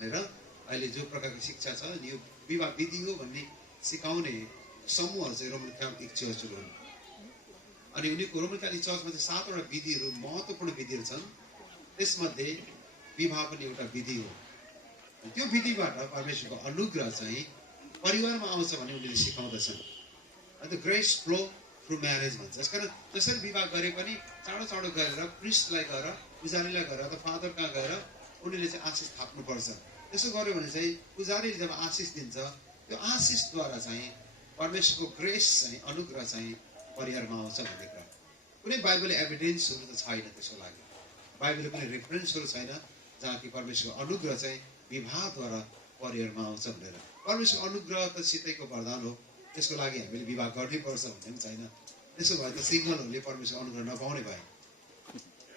भनेर अहिले जो प्रकारको शिक्षा छ यो विवाह विधि हो भन्ने सिकाउने समूह चाहिँ रोमन क्याथोलिक चर्चहरू हुन्। अनि उनीहरूको रोमन क्याथोलिक चर्चमा चाहिँ 7 वटा विधिहरू महत्त्वपूर्ण विधिहरू छन्। त्यसमध्ये विवाह पनि एउटा विधि हो। त्यो विधिबाट परमेश्वरको अनुग्रह चाहिँ परिवारमा आउँछ भन्ने उनीहरूले सिकाउँदछन्। अन्त ग्रेस फ्लो थ्रु म्यारेज भन्छ। यसकारण जसरी विवाह गरे पनि चाँडो चाँडो गएर प्रिस्टलाई गएर पुजारीलाई गएर अथवा फादर कहाँ गएर उनीहरूले चाहिँ आशिष थाप्नुपर्छ। त्यसो गर्यो भने चाहिँ पुजारीले जब आशिष दिन्छ त्यो आशिषद्वारा चाहिँ परमेश्वरको ग्रेस चाहिँ अनुग्रह चाहिँ परिवारमा आउँछ भन्ने कुरा। कुनै बाइबल एभिडेन्सहरू त छैन त्यसको लागि। बाइबलले कुनै रेफरेन्सहरू छैन जहाँ कि परमेश्वरको अनुग्रह चाहिँ विवाहद्वारा परिवारमा आउँछ भनेर। परमेश्वरको अनुग्रह त सितैको वरदान हो, त्यसको लागि हामीले विवाह गर्नैपर्छ भन्ने पनि छैन। त्यसो भए त सिङ्गलहरूले परमेश्वरको अनुग्रह नपाउने भए,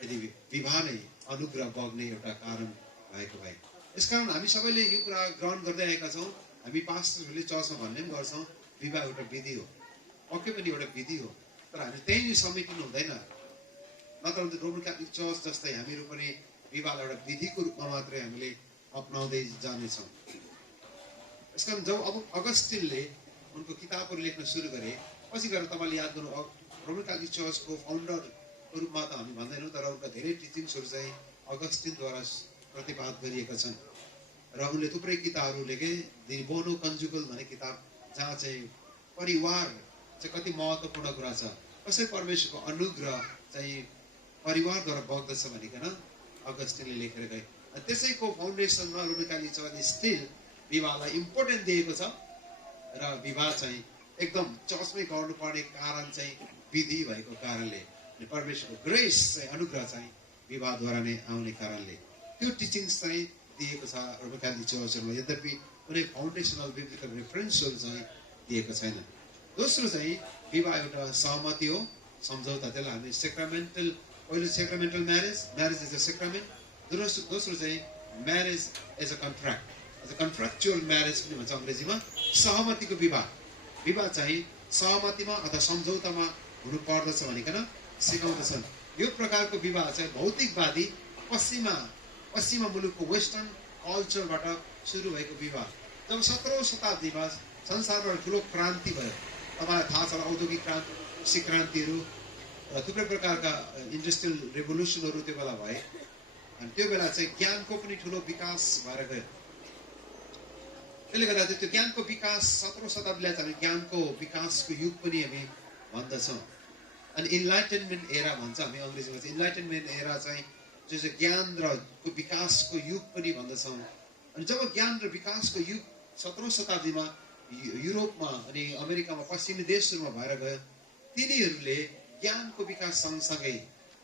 यदि विवाह नै अनुग्रह बग्ने एउटा कारण भएको भए। यसकारण हामी सबैले यो कुरा ग्रहण गर्दै आएका छौँ। हामी पास्टरहरूले चर्चमा भन्ने पनि गर्छौँ विवाह एउटा विधि हो, पक्कै पनि एउटा विधि हो। तर हामी त्यही समेटिनु हुँदैन। नत्र रोमन क्याथोलिक चर्च जस्तै हामीहरू पनि विवाहलाई एउटा विधिको रूपमा मात्रै हामीले अपनाउँदै जानेछौँ। यसकारण जब अब अगस्टिनले उनको किताबहरू लेख्न सुरु गरे, पछि गएर तपाईँले याद गर्नु रोमन क्याथोलिक चर्चको फाउन्डरको रूपमा त हामी भन्दैनौँ, तर उनका धेरै टिचिङ्सहरू चाहिँ अगस्टिनद्वारा प्रतिपाद गरिएका छन्। र उनले थुप्रै किताबहरू लेखे। दि बोनो कन्जुगल भन्ने किताब, जहाँ चाहिँ परिवार चाहिँ कति महत्त्वपूर्ण कुरा छ, कसरी परमेश्वरको अनुग्रह चाहिँ परिवारद्वारा बग्दछ भनिकन अगस्टिनले लेखेर गए। त्यसैको फाउन्डेसनमा रोमन क्याथोलिक चर्चले स्टिल विवाहलाई इम्पोर्टेन्ट दिएको छ। र विवाह चाहिँ एकदम चर्चमै गर्नुपर्ने कारण चाहिँ विधि भएको कारणले, परमेश्वरको ग्रेस चाहिँ अनुग्रह चाहिँ विवाहद्वारा नै आउने कारणले त्यो टिचिङ्स चाहिँ दिएको छ रोमन क्याथोलिक चर्चहरूमा। यद्यपि कुनै फाउन्डेसनल बिब्लिकल रेफरेन्सहरू चाहिँ दिएको छैन। दोस्रो चाहिँ विवाह एउटा सहमति हो, सम्झौता। त्यसलाई हामी सेक्रामेन्टल, पहिलो sacramental marriage, marriage is a sacrament. दोस्रो चाहिँ marriage as a contract, as a contractual marriage पनि भन्छ अङ्ग्रेजीमा। सहमतिको विवाह, विवाह चाहिँ सहमतिमा अथवा सम्झौतामा हुनु पर्दछ भनिकन सिकाउँदछन्। यो प्रकारको विवाह चाहिँ भौतिकवादी पश्चिमा मुलुकको वेस्टर्न कल्चरबाट सुरु भएको विवाह। जब 17औं शताब्दीमा संसारबाट ठुलो क्रान्ति भयो, तपाईँलाई थाहा छ औद्योगिक क्रान्तिहरू र थुप्रै प्रकारका इन्डस्ट्रियल रेभोल्युसनहरू त्यो बेला भए। अनि त्यो बेला चाहिँ ज्ञानको पनि ठुलो विकास भएर गयो। त्यसले गर्दा त्यो ज्ञानको विकास 17औं शताब्दीलाई हामी ज्ञानको विकासको युग पनि हामी भन्दछौँ। अनि इन्लाइटनमेन्ट एरा भन्छ हामी अङ्ग्रेजीमा चाहिँ। इन्लाइटनमेन्ट एरा चाहिँ जो चाहिँ ज्ञान र विकासको युग पनि भन्दछौँ। अनि जब ज्ञान र विकासको युग 17औं शताब्दीमा युरोपमा अनि अमेरिकामा पश्चिमी देशहरूमा भएर गयो, तिनीहरूले ज्ञानको विकास सँगसँगै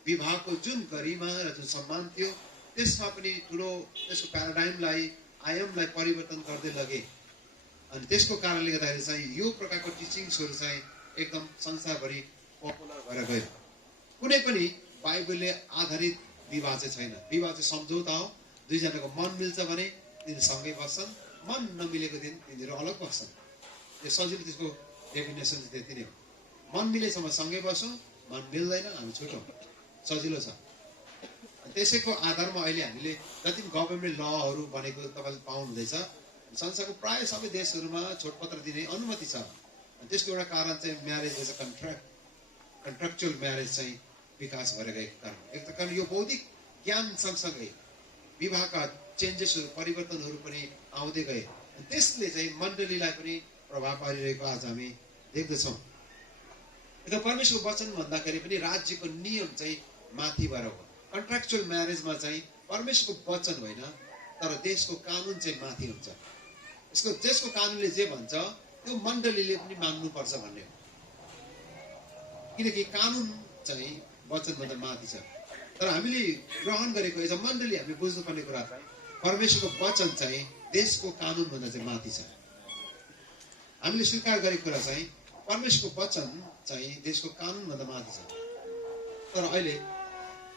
विवाहको जुन गरिमा र जुन सम्मान थियो त्यसमा पनि ठुलो त्यसको प्याराडाइमलाई, आयामलाई परिवर्तन गर्दै लगे। अनि त्यसको कारणले गर्दाखेरि चाहिँ यो प्रकारको टिचिङ्सहरू चाहिँ एकदम संसारभरि पपुलर भएर गयो। कुनै पनि बाइबलले आधारित विवाह चाहिँ छैन। विवाह चाहिँ सम्झौता हो। दुईजनाको मन मिल्छ भने तिनीहरू सँगै बस्छन्, मन नमिलेको दिन तिनीहरू अलग बस्छन्। त्यो सजिलो, त्यसको डेफिनेसन चाहिँ त्यति नै हो। मन मिलेसम्म सँगै बस्छौँ, मन मिल्दैन हामी छुटौँ, सजिलो छ। त्यसैको आधारमा अहिले हामीले जति पनि गभर्मेन्ट लहरू बनेको तपाईँले पाउनुहुँदैछ। संसारको प्राय सबै देशहरूमा छोडपत्र दिने अनुमति छ। त्यसको एउटा कारण चाहिँ marriage as a contractual marriage चाहिँ विकास भएर गएको कारण। एक त कारण यो बौद्धिक ज्ञान सँगसँगै विवाहका चेन्जेसहरू, परिवर्तनहरू पनि आउँदै गए। त्यसले चाहिँ मण्डलीलाई पनि प्रभाव पारिरहेको आज हामी देख्दछौँ। यता परमेश्वरको वचन भन्दाखेरि पनि राज्यको नियम चाहिँ माथिबाट हो। कन्ट्र्याक्चुअल म्यारेजमा चाहिँ परमेश्वरको वचन होइन, तर देशको कानुन चाहिँ माथि हुन्छ। यसको देशको कानुनले जे भन्छ त्यो मण्डलीले पनि मान्नुपर्छ भन्ने हो। किनकि कानुन चाहिँ वचनभन्दा माथि छ। तर हामीले ग्रहण गरेको एज अ मण्डली हामी बुझ्नुपर्ने कुरा परमेश्वरको वचन चाहिँ देशको कानुनभन्दा चाहिँ माथि छ। हामीले स्वीकार गरेको कुरा चाहिँ परमेश्वरको वचन चाहिँ देशको कानुनभन्दा माथि छ। तर अहिले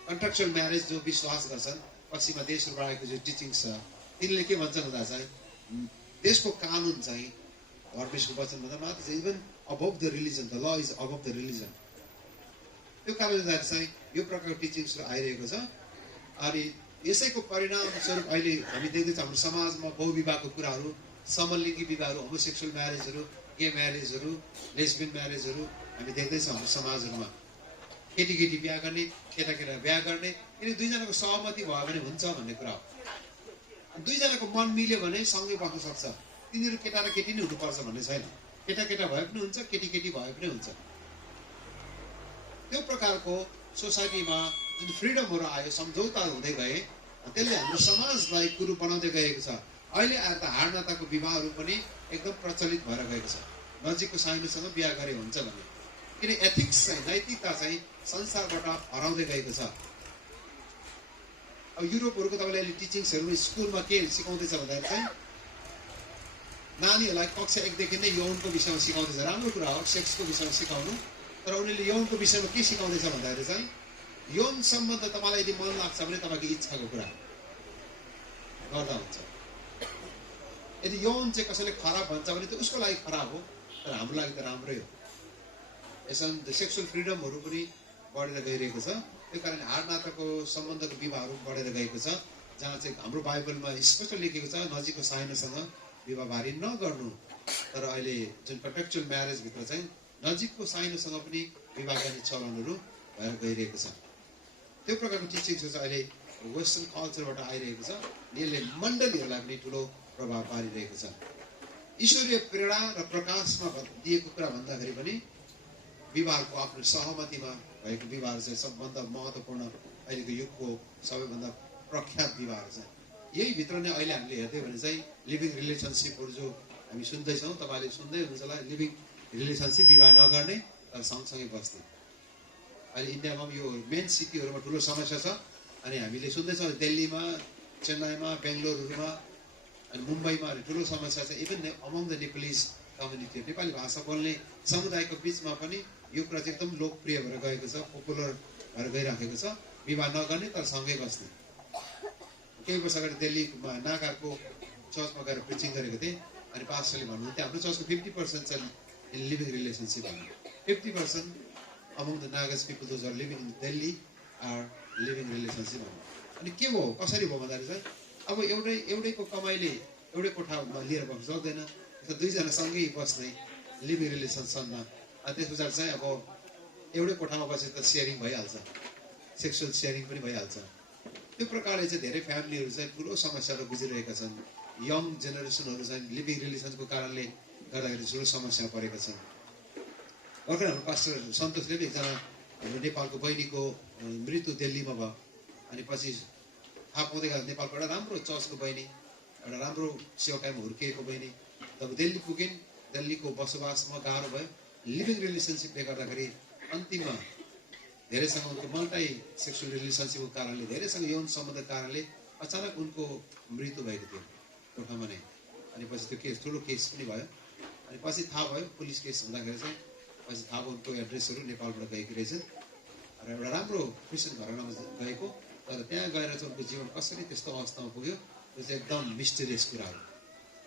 कन्ट्र्याक्चुअल म्यारेज जो विश्वास गर्छन्, पश्चिमा देशहरूबाट आएको जो टिचिङ्स छ, तिनीहरूले के भन्छन् भन्दा चाहिँ देशको कानुन चाहिँ परमेश्वरको वचनभन्दा माथि छ। Even अबभ the religion, the law is अबभ the religion. त्यो कारणले गर्दा चाहिँ यो प्रकारको टिचिङ्सहरू आइरहेको छ। अनि यसैको परिणाम स्वरूप अहिले हामी देख्दैछौँ हाम्रो समाजमा बहुविवाहको कुराहरू, समलिङ्गी विवाहहरू, होमोसेक्सुअल म्यारेजहरू, गे म्यारेजहरू, लेस्बियन म्यारेजहरू हामी देख्दैछौँ हाम्रो समाजहरूमा। केटी बिहा गर्ने, केटा बिहा गर्ने, यिनी दुईजनाको सहमति भयो भने हुन्छ भन्ने कुरा हो। दुईजनाको मन मिल्यो भने सँगै बस्न सक्छ। तिनीहरू केटा र केटी नै हुनुपर्छ भन्ने छैन। केटा भए पनि हुन्छ, केटी भए पनि हुन्छ। त्यो प्रकारको सोसाइटीमा जुन फ्रिडमहरू आयो, सम्झौताहरू हुँदै गए, त्यसले हाम्रो समाजलाई कुरू बनाउँदै गएको छ। अहिले आएर त हाड नाताको विवाहहरू पनि एकदम प्रचलित भएर गएको छ। नजिकको साइनोसँग बिहा गरे हुन्छ भन्ने, किन एथिक्स चाहिँ, नैतिकता चाहिँ संसारबाट हराउँदै गएको छ। अब युरोपहरूको तपाईँले अहिले टिचिङ्सहरूमा स्कुलमा के सिकाउँदैछ भन्दाखेरि चाहिँ नानीहरूलाई कक्षा 1 देखि नै यौनको विषयमा सिकाउँदैछ। राम्रो कुरा हो सेक्सको विषयमा सिकाउनु, तर उनीहरूले यौनको विषयमा के सिकाउँदैछ भन्दाखेरि चाहिँ यौन सम्बन्ध तपाईँलाई यदि मन लाग्छ भने तपाईँको इच्छाको कुरा गर्दा हुन्छ। यदि यौन चाहिँ कसैले खराब भन्छ भने त उसको लागि खराब हो, तर हाम्रो लागि त राम्रै हो। यसमा सेक्सुअल फ्रिडमहरू पनि बढेर गइरहेको छ। त्यो कारणले हाड नाताको सम्बन्धको विवाहहरू बढेर गएको छ, जहाँ चाहिँ हाम्रो बाइबलमा स्पष्ट लेखेको छ नजिकको साइनोसँग विवाहबारी नगर्नु। तर अहिले जुन कन्ट्रेक्चुअल म्यारेजभित्र चाहिँ नजिकको साइनोसँग पनि विवाह गर्ने चलनहरू भएर गइरहेको छ। त्यो प्रकारको टिचिङ्सहरू चाहिँ अहिले वेस्टर्न कल्चरबाट आइरहेको छ। यसले मण्डलीहरूलाई पनि ठुलो प्रभाव पारिरहेको छ। ईश्वरीय प्रेरणा र प्रकाशमा दिएको कुरा भन्दाखेरि पनि विवाहको आफ्नो सहमतिमा भएको विवाह चाहिँ सबभन्दा महत्त्वपूर्ण अहिलेको युगको सबैभन्दा प्रख्यात विवाह छ। यही भित्र नै अहिले हामीले हेर्दै भने चाहिँ लिभिङ रिलेसनसिपहरू जो हामी सुन्दैछौँ, तपाईँले सुन्दै हुनुहुन्छ होला, लिभिङ रिलेसनसिप विवाह नगर्ने तर सँगसँगै बस्ने। अहिले इन्डियामा पनि यो मेन सिटीहरूमा ठुलो समस्या छ। अनि हामीले सुन्दैछौँ दिल्लीमा, चेन्नाईमा, बेङ्गलोरहरूमा अनि मुम्बईमा ठुलो समस्या छ। Even among the Nepalese community, Nepali भाषा बोल्ने समुदायको बिचमा पनि यो कुरा चाहिँ एकदम लोकप्रिय भएर गएको छ, पपुलर भएर गइराखेको छ। विवाह नगर्ने तर सँगै बस्ने। केही वर्ष अगाडि दिल्लीमा नागाको चर्चमा गएर प्रिचिङ गरेको थिएँ। अनि पास्टरले भन्नुहुन्थ्यो हाम्रो चर्चको 50% चाहिँ लिभिङ रिलेसनसिप भन्नु। 50% among the Nagas people those are living in Delhi are living relationship भन्नु। अनि के भयो, कसरी भयो भन्दाखेरि चाहिँ अब एउटैको कमाइले एउटै कोठामा लिएर बस्नु सक्दैन, दुईजना सँगै बस्ने लिभिङ रिलेसनसम्म। अनि त्यस पछाडि चाहिँ अब एउटै कोठामा बसेर त सेयरिङ भइहाल्छ, सेक्सुअल सेयरिङ पनि भइहाल्छ। त्यो प्रकारले चाहिँ धेरै फ्यामिलीहरू चाहिँ ठुलो समस्याहरू गुजिरहेका छन्। यङ जेनेरेसनहरू चाहिँ लिभिङ रिलेसनको कारणले गर्दाखेरि ठुलो समस्या परेका छन्। भर्खर हाम्रो पास्टर सन्तोषले पनि एकजना हाम्रो नेपालको बहिनीको मृत्यु दिल्लीमा भयो। अनि पछि थाहा पाउँदै गएर नेपालको एउटा राम्रो चर्चको बहिनी, एउटा राम्रो सेवाकाइमा हुर्किएको बहिनी तब दिल्ली पुगिन्। दिल्लीको बसोबासमा गाह्रो भयो। लिभिङ रिलेसनसिपले गर्दाखेरि अन्तिममा धेरैसँग उनको मल्टाई सेक्सुअल रिलेसनसिपको कारणले, धेरैसँग यौन सम्बन्धको कारणले अचानक उनको मृत्यु भएको थियो कोठामा नै। अनि पछि त्यो केस ठुलो केस पनि भयो। अनि पछि थाहा भयो, पुलिस केस हुँदाखेरि चाहिँ पछि थाहा भयो उनको एड्रेसहरू नेपालबाट गएको रहेछ र एउटा राम्रो क्रिस्चियन घरानामा गएको। तर त्यहाँ गएर चाहिँ उनको जीवन कसरी त्यस्तो अवस्थामा पुग्यो त्यो चाहिँ एकदम मिस्टेरियस कुरा हो।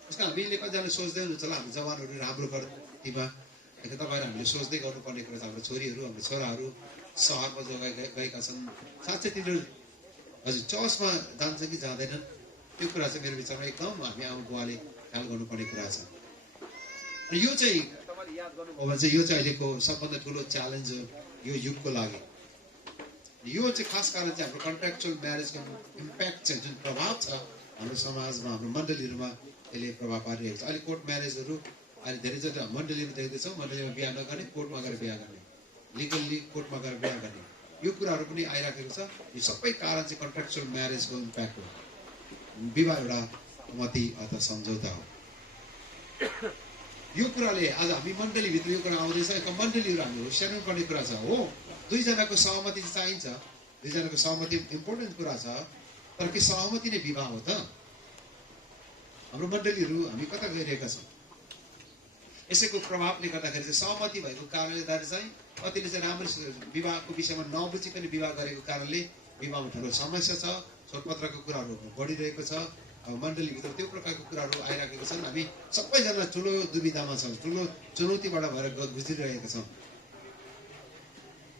त्यसको हामीले कतिजना सोच्दै हुनुहुन्छ होला हाम्रो जवानहरू राम्रो गर्तीमा, तपाईँहरू हामीले सोच्दै गर्नुपर्ने कुरा छ। हाम्रो छोरीहरू, हाम्रो छोराहरू सहरमा जो गएका छन्, साँच्चै तिनीहरू हजुर चर्चमा जान्छ कि जाँदैनन्, त्यो कुरा चाहिँ मेरो विचारमा एकदम हामी आमा बुवाले ख्याल गर्नुपर्ने कुरा छ। अनि यो चाहिँ अहिलेको सबभन्दा ठुलो च्यालेन्ज हो यो युगको लागि। यो चाहिँ खास कारण चाहिँ हाम्रो कन्ट्रेक्चुअल म्यारेजको इम्प्याक्ट चाहिँ जुन प्रभाव छ हाम्रो समाजमा, हाम्रो मण्डलीहरूमा यसले प्रभाव पारिरहेको छ। अहिले कोर्ट म्यारेजहरू अहिले धेरैजना मण्डलीमा देख्दैछौँ, मण्डलीमा बिहा नगर्ने, कोर्टमा गएर बिहा गर्ने, लिगल्ली कोर्टमा गएर बिहा गर्ने, यो कुराहरू पनि आइराखेको छ। यो सबै कारण चाहिँ कन्ट्रेक्चुअल म्यारेजको इम्प्याक्ट हो। विवाह एउटा मति अथवा सम्झौता हो। यो कुराले आज हामी मण्डलीभित्र यो कुरा आउँदैछ। मण्डलीहरू हामी होसियार पर्ने कुरा छ हो। दुईजनाको सहमति चाहिन्छ, दुईजनाको सहमति इम्पोर्टेन्ट कुरा छ। तर के सहमति नै विवाह हो त? हाम्रो मण्डलीहरू हामी कता गइरहेका छौँ? यसैको प्रभावले गर्दाखेरि चाहिँ सहमति भएको कारणले गर्दा चाहिँ कतिले चाहिँ राम्रो विवाहको विषयमा नबुझिकन विवाह गरेको कारणले विवाहमा ठुलो समस्या छ। छोडपत्रको कुराहरू बढिरहेको छ। अब मण्डलीभित्र त्यो प्रकारको कुराहरू आइराखेको छन्। हामी सबैजना ठुलो दुविधामा छौँ, ठुलो चुनौतीबाट भएर गुज्रिरहेका छौँ।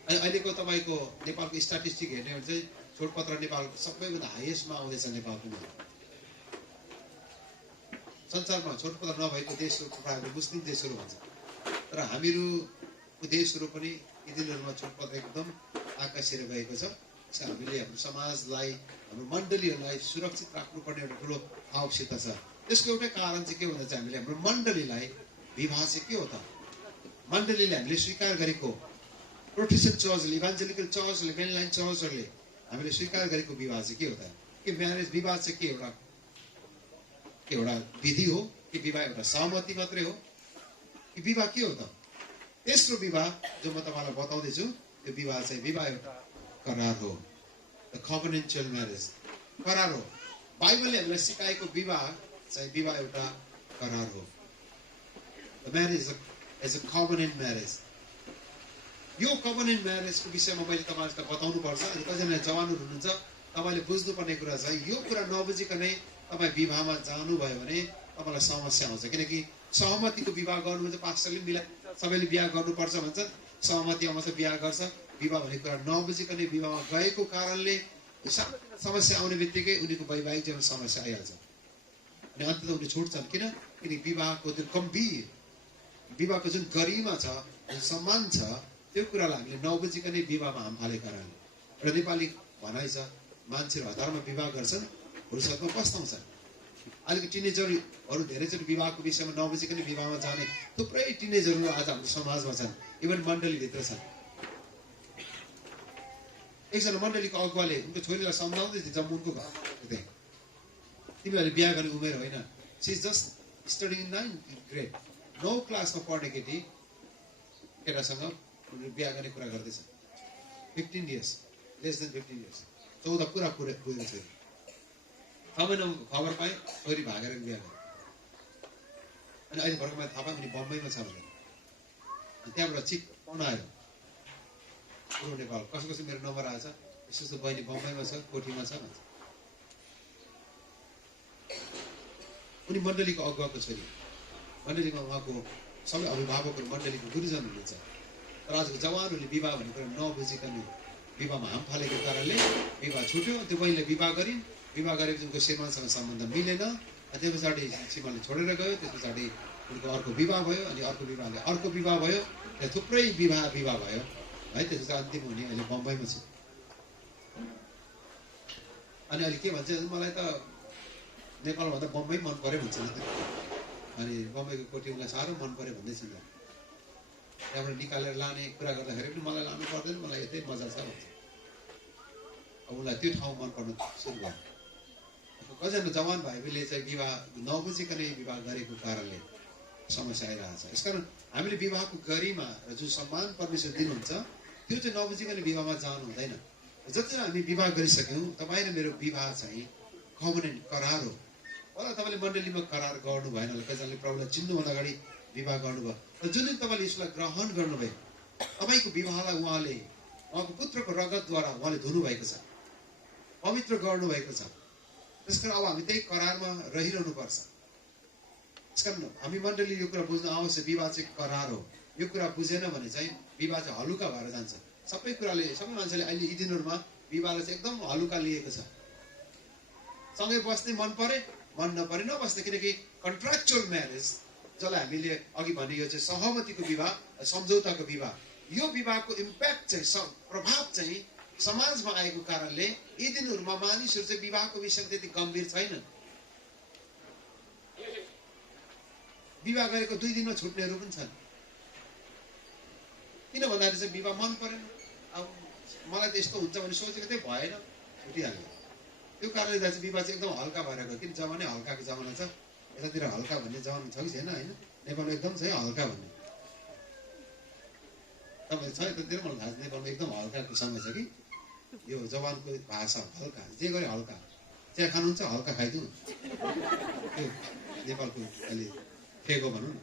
अहिलेको तपाईँको नेपालको स्ट्याटिस्टिक हेर्ने भने चाहिँ छोडपत्र नेपालको सबैभन्दा हाइएस्टमा आउँदैछ नेपालको नाम। संसारमा छोडपत्र नभएको देशहरू प्रायः मुस्लिम देशहरू भन्छ, तर हामीहरूको देशहरू पनि यी दिनहरूमा छोडपत्र एकदम आकाशिएर गएको छ। हामीले हाम्रो समाजलाई, हाम्रो मण्डलीहरूलाई सुरक्षित राख्नुपर्ने एउटा ठुलो आवश्यकता छ। त्यसको एउटै कारण चाहिँ के भन्दा चाहिँ हामीले हाम्रो मण्डलीलाई, विवाह चाहिँ के हो त? मण्डलीले हामीले स्वीकार गरेको प्रोटेस्टेन्ट चर्चले, इभान्जेलिकल चर्चले, मेनलाइन चर्चहरूले हामीले स्वीकार गरेको विवाह चाहिँ के हो त? कि म्यारेज विवाह चाहिँ के एउटा विधि हो कि विवाह एउटा सहमति मात्रै हो कि विवाह के हो त? तेस्रो विवाह जो म तपाईँलाई बताउँदैछु, त्यो विवाह चाहिँ विवाह एउटा करार हो। द कभनेन्टियल म्यारेज करार हो। बाइबलले हामीलाई सिकाएको विवाह चाहिँ विवाह एउटा करार हो। The marriage as a covenant marriage. यो कभनेन्ट म्यारेजको विषयमा मैले तपाईँहरूलाई बताउनु पर्छ। अनि कतिजना जवानहरू हुनुहुन्छ, तपाईँले बुझ्नुपर्ने कुरा चाहिँ यो कुरा नबुझिकनै तपाईँ विवाहमा जानुभयो भने तपाईँलाई समस्या आउँछ। किनकि सहमतिको विवाह गर्नुहुन्छ, पास्टरले मिलाइ सबैले बिहा गर्नुपर्छ भन्छ, सहमति आउँछ बिहा गर्छ। विवाह भन्ने कुरा नबुझिकनै विवाहमा गएको कारणले सानो समस्या आउने बित्तिकै उनीको वैवाहिक जीवन समस्या आइहाल्छ अनि अन्ततः उनी छुट्छन्। किनकि विवाहको जुन गम्भीर, विवाहको जुन गरिमा छ, जुन सम्मान छ, त्यो कुरालाई हामीले नबुझिकनै विवाहमा हाम फालेको कारणले एउटा नेपाली भनाइ छ, मान्छेहरू हतारमा विवाह गर्छन्, फुर्सदमा पस्ताउँछन्। अलिकति टिनेजरहरू धेरैचोटि विवाहको विषयमा नबुझिकनै विवाहमा जाने थुप्रै टिनेजरहरू आज हाम्रो समाजमा छन्, इभन मण्डलीभित्र छन्। एकजना मण्डलीको अगुवाले उनको छोरीलाई सम्झाउँदै थियो जम्मुनको घरमा, तिमीहरूले बिहा गर्ने उमेर होइन, she is just studying in 9th grade, 9 क्लासमा पढ्ने केटासँग बिहा गर्ने कुरा गर्दैछ। 15 years, लेस देन 15 years, 14 पुरा पुगेको छोरी। 6 महिना खबर पाएँ छोरी भागेर बिहा गरे। अनि अहिले भर्खर मैले थाहा पाएँ उनी बम्बईमा छ भनेर। अनि त्यहाँबाट चिट पाउन आयो पुरो नेपाल। कसो कसो मेरो नम्बर आएछ, यस्तो बहिनी बम्बईमा छ, कोठीमा छ भन्छ। उनी मण्डलीको अगुवाको छोरी। मण्डलीमा उहाँको सबै अभिभावकहरू, मण्डलीको गुरुजन हुनुहुन्छ। तर आजको जवानहरूले विवाह भन्ने कुरा नबुझिकन विवाहमा हाम फालेको कारणले विवाह छुट्यो। त्यो बहिनीले विवाह गरिन्, विवाह गरेपछि उनको श्रीमानसँग सम्बन्ध मिलेन। त्यस पछाडि श्रीमानले छोडेर गयो। त्यस पछाडि उनको अर्को विवाह भयो, अनि अर्को विवाहले अर्को विवाह भयो। त्यहाँ थुप्रै विवाह भयो है। त्यसपछि अन्तिम हुने अहिले बम्बईमा छु। अनि अहिले के भन्छ, मलाई त नेपालभन्दा बम्बई मन पर्यो भन्छ। अनि बम्बईको कोठी उनलाई साह्रो मन पर्यो भन्दैछ। त्यहाँबाट निकालेर लाने कुरा गर्दाखेरि पनि मलाई लानु पर्दैन, मलाई यतै मजा छ भन्छ। अब उनलाई त्यो ठाउँ मन पर्नु सुरु भयो। कतिजना जवान भाइले चाहिँ विवाह नबुझिकनै विवाह गरेको कारणले समस्या आइरहेको छ। यसकारण हामीले विवाहको गरिमा र जुन सम्मान परमेश्वर दिनुहुन्छ त्यो चाहिँ नबुझिकन विवाहमा जानु हुँदैन। जति हामी विवाह गरिसक्यौँ, तपाईँ र मेरो विवाह चाहिँ कभनेन्ट करार हो। होला तपाईँले मण्डलीमा करार गर्नु भएन, कतिजनाले प्रभुलाई चिन्नुभन्दा अगाडि विवाह गर्नुभयो। र जुन दिन तपाईँले यसलाई ग्रहण गर्नुभयो, तपाईँको विवाहलाई उहाँको पुत्रको रगतद्वारा उहाँले धुनुभएको छ, पवित्र गर्नुभएको छ। त्यसकारण अब हामी त्यही करारमा रहिरहनु पर्छ। त्यसकारण हामी मण्डली यो कुरा बुझ्नु आवश्यक, विवाह चाहिँ करार हो। यो कुरा बुझेन भने चाहिँ विवाह चाहिँ हलुका भएर जान्छ। सबै कुराले, सबै मान्छेले अहिले यी दिनहरूमा विवाहलाई चाहिँ एकदम हलुका लिएको छ। सँगै बस्ने मन परे, मन नपरे नबस्ने। किनकि कन्ट्र्याक्चुअल म्यारेज, जसलाई हामीले अघि भने यो चाहिँ सहमतिको विवाह, सम्झौताको विवाह, यो विवाहको इम्प्याक्ट चाहिँ, प्रभाव चाहिँ समाजमा आएको कारणले यी दिनहरूमा मानिसहरू चाहिँ विवाहको विषयमा त्यति गम्भीर छैनन्। विवाह गरेको 2 दिनमा छुट्नेहरू पनि छन्। किन भन्दाखेरि चाहिँ विवाह मन परेन, अब मलाई त यस्तो हुन्छ भने सोचेको चाहिँ भएन, छुटिहाल्यो। त्यो कारणले चाहिँ विवाह चाहिँ एकदम हल्का भएर गयो। किन जमानै हल्काको जमाना छ। यतातिर हल्का भन्ने जमाना छ कि छैन होइन? नेपालमा एकदम छ हल्का भन्ने। तपाईँ छ यतातिर, मलाई थाहा छ। नेपालमा एकदम हल्काको समय छ कि यो जवानको भाषा हल्का, जे गरे हल्का। चिया खानुहुन्छ हल्का खाइदिउँ, त्यो नेपालको अहिले फेको भनौँ न।